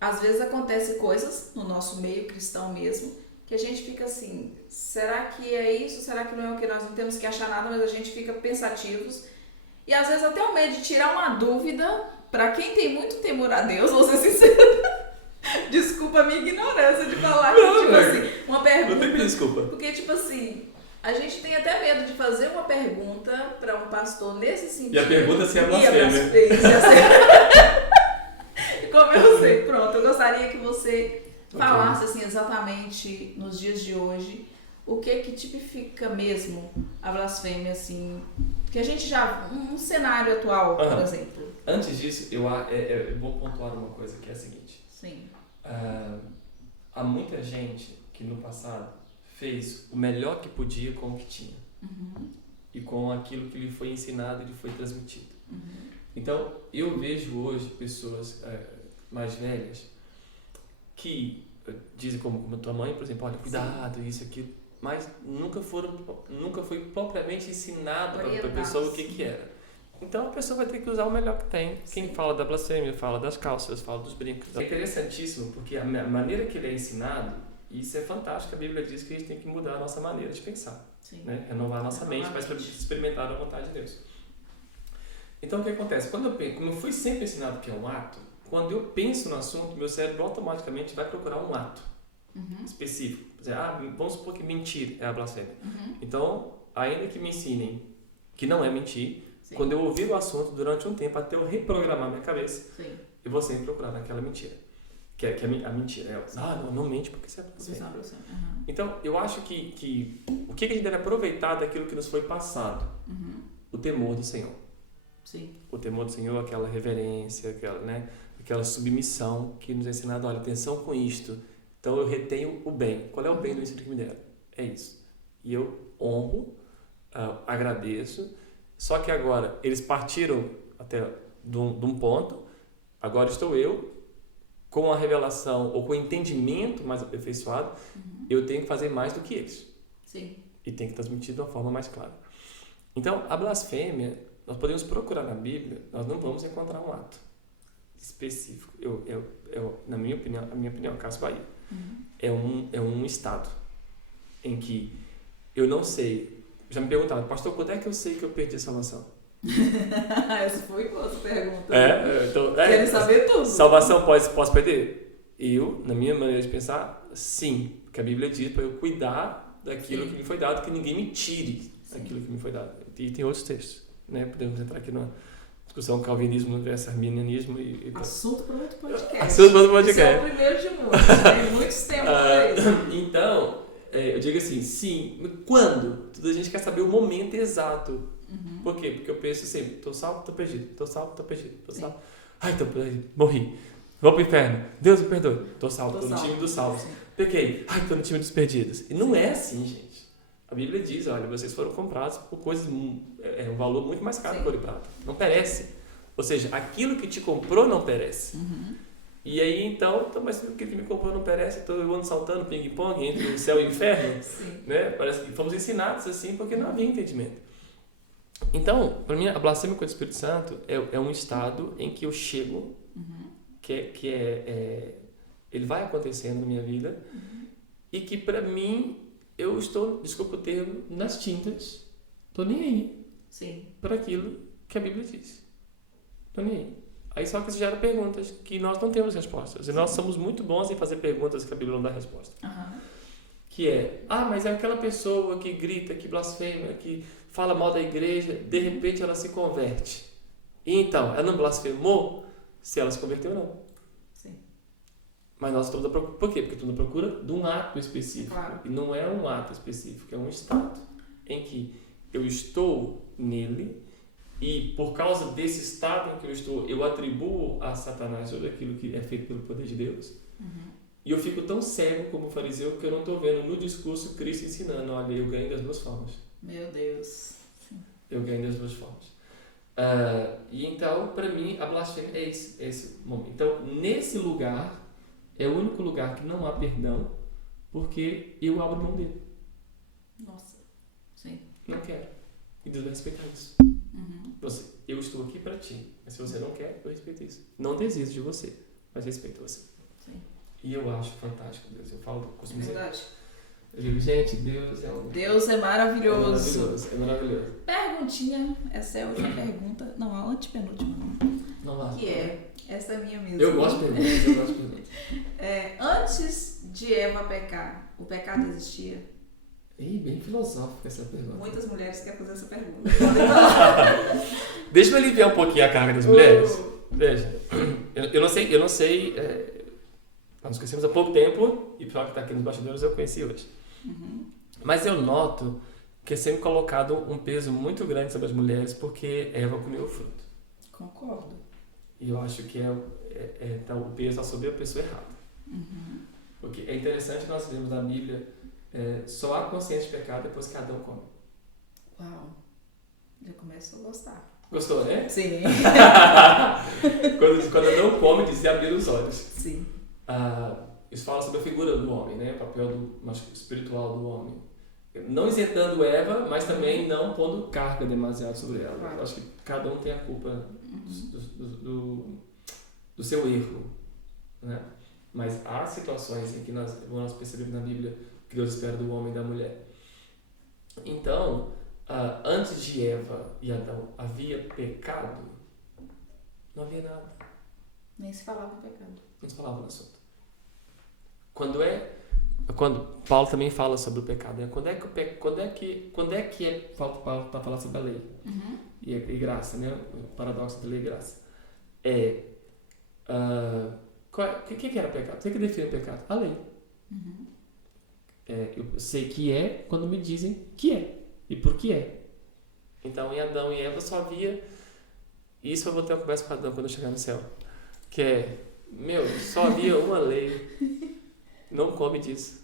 às vezes acontecem coisas no nosso meio cristão mesmo, que a gente fica assim, será que é isso? Será que não é o que nós não temos que achar nada, mas a gente fica pensativos. E às vezes até o medo de tirar uma dúvida, pra quem tem muito temor a Deus, vou ser sincera. Desculpa a minha ignorância de falar que, tipo assim, uma pergunta. Não tem desculpa. Porque, tipo assim, a gente tem até medo de fazer uma pergunta pra um pastor nesse sentido. E a pergunta se é blasfêmia. Como eu sei, pronto, eu gostaria que você falasse, assim, exatamente nos dias de hoje, o que tipifica mesmo a blasfêmia, assim, que a gente já... Um cenário atual, por exemplo. Antes disso, eu vou pontuar uma coisa que é a seguinte. Sim. Há muita gente que no passado fez o melhor que podia com o que tinha. E com aquilo que lhe foi ensinado e lhe foi transmitido. Então, eu vejo hoje pessoas mais velhas que dizem como tua mãe, por exemplo, olha, cuidado, isso, aquilo, mas nunca foi propriamente ensinado para a pessoa o que era. Então a pessoa vai ter que usar o melhor que tem. Quem fala da blasfêmia, fala das calças, fala dos brincos. É interessantíssimo, porque a maneira que ele é ensinado, isso é fantástico. A Bíblia diz que a gente tem que mudar a nossa maneira de pensar. Né? Renovar a nossa mente para experimentar a vontade de Deus. Então o que acontece? Como eu fui sempre ensinado que é um ato, quando eu penso no assunto, meu cérebro automaticamente vai procurar um ato específico. Vamos supor que mentir é a blasfêmia. Então, ainda que me ensinem que não é mentir, quando eu ouvir o assunto durante um tempo, até eu reprogramar minha cabeça, eu vou sempre procurar naquela mentira. Que é a mentira. Não mente porque você é blasfêmia. Então, eu acho que o que a gente deve aproveitar daquilo que nos foi passado? O temor do Senhor. O temor do Senhor, aquela reverência, aquela submissão que nos é ensinado. Olha, atenção com isto. Então, eu retenho o bem. Qual é o bem do ensino que me deram? É isso. E eu honro, agradeço. Só que agora, eles partiram até de um ponto, agora estou eu, com a revelação, ou com o entendimento mais aperfeiçoado, eu tenho que fazer mais do que eles. E tenho que transmitir de uma forma mais clara. Então, a blasfêmia, nós podemos procurar na Bíblia, nós não vamos encontrar um ato específico. Na minha opinião, Cássio Bahia, é um estado em que eu não sei. Já me perguntaram, pastor, quando é que eu sei que eu perdi a salvação? Essa foi boa essa pergunta. Querem saber tudo. Salvação posso perder? Eu, na minha maneira de pensar, sim. Porque a Bíblia diz para eu cuidar daquilo que me foi dado, que ninguém me tire daquilo que me foi dado. E tem outros textos, né? Podemos entrar aqui na discussão calvinismo versus arminianismo. Assunto para outro podcast. Assunto para outro podcast. Esse é o primeiro de muitos. Tem muitos temas aí. Então... eu digo assim, sim, quando? A gente quer saber o momento exato. Por quê? Porque eu penso sempre, tô salvo, tô perdido, tô salvo, tô perdido, tô salvo. Ai, tô perdido, morri, vou pro inferno, Deus me perdoe, tô salvo, tô no time dos salvos. Pequei, ai, tô no time dos perdidos. E não é assim, gente. A Bíblia diz, olha, vocês foram comprados por coisas, um valor muito mais caro que ouro e prata. Não perece. Ou seja, aquilo que te comprou não perece. E aí, então, mas o que me comprou não perece, então eu ando saltando ping-pong entre o céu e o inferno. Né? Parece que fomos ensinados assim porque não havia entendimento. Então, para mim, a blasfêmia contra o Espírito Santo é um estado em que eu chego, ele vai acontecendo na minha vida, e que para mim, eu estou, desculpa o termo, nas tintas, estou nem aí para aquilo que a Bíblia diz. Estou nem aí. Aí só que isso gera perguntas que nós não temos respostas. E nós somos muito bons em fazer perguntas que a Bíblia não dá resposta. Que é, mas é aquela pessoa que grita, que blasfema, que fala mal da igreja, de repente ela se converte. E então, ela não blasfemou se ela se converteu ou não. Mas nós estamos à procura. Por quê? Porque estamos à procura de um ato específico. E não é um ato específico, é um estado em que eu estou nele. E por causa desse estado em que eu estou, eu atribuo a Satanás tudo aquilo que é feito pelo poder de Deus. E eu fico tão cego como fariseu que eu não estou vendo no discurso Cristo ensinando, olha, eu ganho das duas formas. Meu Deus. Eu ganho das duas formas. E então, para mim, a blasfêmia é esse momento. Então, nesse lugar, é o único lugar que não há perdão, porque eu abro mão dele. Nossa. Sim. Não quero. E Deus vai respeitar isso. Eu estou aqui para ti, mas se você não quer, eu respeito isso. Não desisto de você, mas respeito você. E eu acho fantástico Deus. Eu costumo dizer. Eu digo, gente, Deus é maravilhoso. É maravilhoso. Perguntinha, essa é a última pergunta. Não, a antepenúltima. Não lá. Essa é a minha mesmo. Eu gosto de perguntas, antes de Eva pecar, o pecado existia? Bem filosófica essa pergunta. Muitas mulheres querem fazer essa pergunta. Deixa eu aliviar um pouquinho a carga das mulheres. Veja, eu não sei. Nós nos conhecemos há pouco tempo e o pessoal que está aqui nos bastidores eu conheci hoje. Mas eu noto que é sempre colocado um peso muito grande sobre as mulheres porque Eva comeu o fruto. Concordo. E eu acho que então, o peso está sobre a pessoa errada. Porque é interessante nós vemos na Bíblia só há consciência de pecado depois que Adão come. Uau, já começo a gostar. Gostou, né? Sim. quando Adão come, diz abrir os olhos. Sim. Isso fala sobre a figura do homem, né? O papel espiritual do homem. Não isentando Eva, mas também não pondo carga demasiado sobre ela. Claro. Eu acho que cada um tem a culpa do seu erro, né? Mas há situações em que nós percebemos na Bíblia que Deus espera do homem e da mulher. Então, antes de Eva e Adão havia pecado? Não havia nada. Nem se falava em pecado. Não se falava no assunto. Quando Paulo também fala sobre o pecado, né? Quando é que Paulo está falando sobre a lei e graça, né? O paradoxo da lei e graça. O que era pecado? Você que define o pecado? A lei. Eu sei que é quando me dizem que é e por que é. Então, em Adão e Eva só havia. Isso eu vou ter uma conversa com Adão quando eu chegar no céu. Que só havia uma lei. Não come disso.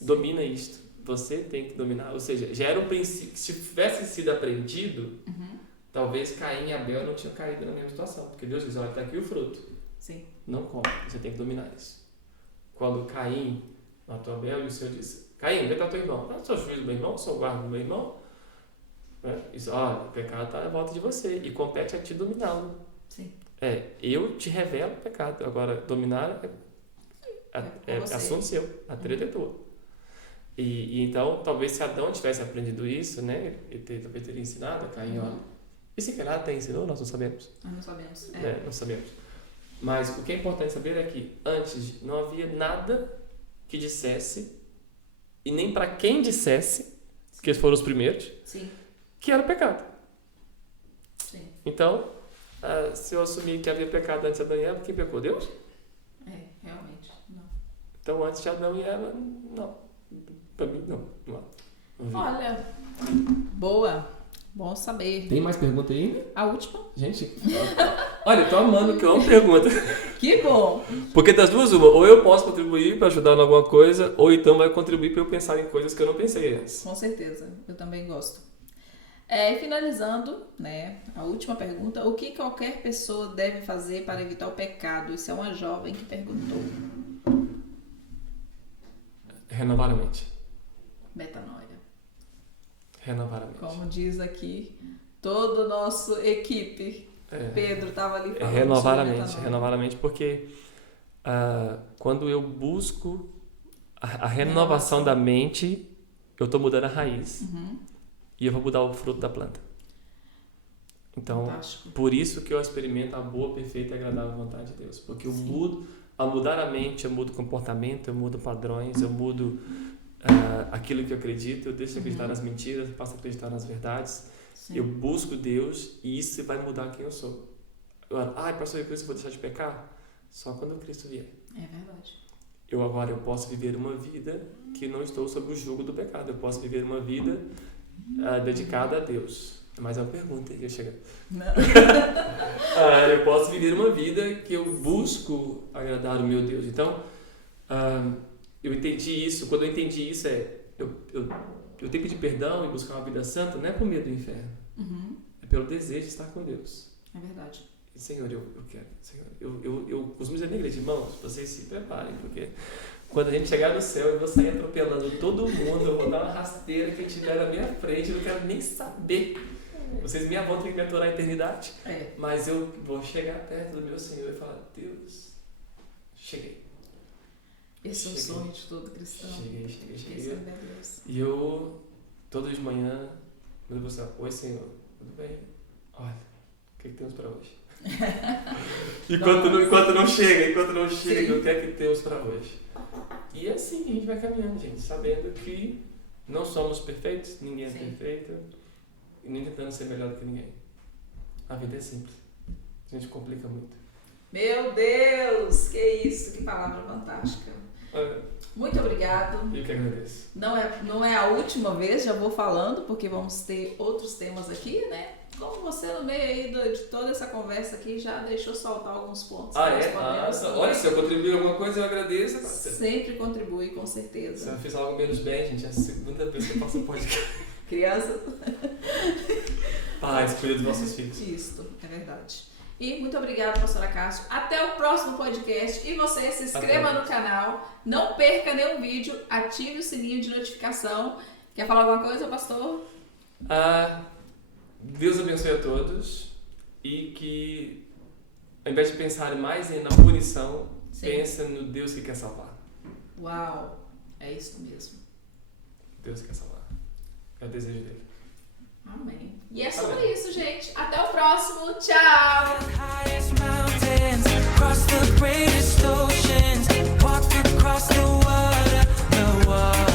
Domina isto. Você tem que dominar. Ou seja, já era um princípio. Se tivesse sido aprendido, talvez Caim e Abel não tinham caído na mesma situação. Porque Deus diz, olha, está aqui o fruto. Sim. Não come. Você tem que dominar isso. Quando Caim matou Abel e o Senhor disse, Caim, onde está teu irmão? Eu sou juiz do meu irmão, sou guarda do meu irmão. Isso, olha, o pecado está à volta de você. E compete a ti dominá-lo. Sim. Eu te revelo o pecado. Agora, dominar é assunto seu. A treta é tua. E então, talvez se Adão tivesse aprendido isso, né? Talvez teria ensinado a Caim, olha. E se calhar até ensinou, nós não sabemos. Nós não sabemos. Não sabemos. Mas o que é importante saber é que antes não havia nada que dissesse, e nem para quem dissesse, que eles foram os primeiros, Sim. que era pecado. Sim. Então, se eu assumir que havia pecado antes de Adão e Eva, quem pecou? Deus? Realmente, não. Então, antes de Adão e Eva, não. Para mim, não. Olha, boa. Bom saber. Tem mais pergunta aí? A última? Gente, Olha, tô amando que é uma pergunta. Que bom! Porque das duas, uma, ou eu posso contribuir para ajudar em alguma coisa, ou então vai contribuir para eu pensar em coisas que eu não pensei antes. Com certeza, eu também gosto. E finalizando, né, a última pergunta, o que qualquer pessoa deve fazer para evitar o pecado? Isso é uma jovem que perguntou. Renovar a mente. Metanoia. Renovar a mente. Como diz aqui toda a nossa equipe. Pedro estava ali falando. Renovar a sobre mente. metanoia. Renovar a mente porque quando eu busco a renovação da mente, eu estou mudando a raiz. E eu vou mudar o fruto da planta. Então, Fantástico. por isso que eu experimento a boa, perfeita e agradável vontade de Deus. Porque eu mudo, ao mudar a mente, eu mudo o comportamento, eu mudo padrões, eu mudo aquilo que eu acredito, eu deixo de acreditar nas mentiras, eu passo a acreditar nas verdades. Sim. Eu busco Deus e isso vai mudar quem eu sou. Pastor, por isso eu vou deixar de pecar? Só quando Cristo vier. É verdade. Eu posso viver uma vida que não estou sob o jugo do pecado. Eu posso viver uma vida dedicada a Deus. Mas é uma pergunta aí que eu chego. Não. Eu posso viver uma vida que eu busco agradar o meu Deus. Então, eu entendi isso. Quando eu entendi isso, eu tenho que pedir perdão e buscar uma vida santa, não é por medo do inferno. É pelo desejo de estar com Deus. É verdade. Senhor, eu quero. Senhor, eu costumo dizer na igreja, irmãos, vocês se preparem, porque quando a gente chegar no céu, eu vou sair atropelando todo mundo, eu vou dar uma rasteira quem estiver na minha frente, eu não quero nem saber. Vocês, minha avó, tem que me aturar a eternidade. Mas eu vou chegar perto do meu Senhor e falar, Deus, cheguei. Esse é o sonho de todo cristão. Cheguei. Esse é Deus. E eu, toda de manhã, eu vou falar, oi Senhor, tudo bem? Olha, o que temos para hoje? enquanto não chega, o que é que temos para hoje? E assim a gente vai caminhando, gente, sabendo que não somos perfeitos, ninguém é perfeito, e nem tentando ser melhor do que ninguém. A vida é simples, a gente complica muito. Meu Deus, que isso, que palavra fantástica. Muito obrigado. Eu que agradeço. Não é a última vez, já vou falando, porque vamos ter outros temas aqui, né? Como você no meio aí de toda essa conversa aqui já deixou soltar alguns pontos. Olha, se eu contribuir alguma coisa, eu agradeço. Sempre contribui, com certeza. Se eu fiz algo menos bem, gente, é a segunda vez que eu faço um podcast. Criança. Paz, cuida dos vossos filhos. Isso, é verdade. E muito obrigada, pastora Cássio. Até o próximo podcast. E você se inscreva no canal. Não perca nenhum vídeo. Ative o sininho de notificação. Quer falar alguma coisa, pastor? Deus abençoe a todos. E que, ao invés de pensar mais na punição, pense no Deus que quer salvar. Uau, é isso mesmo. Deus quer salvar. É o desejo dele. Amém. E é sobre isso, gente. Até o próximo. Tchau!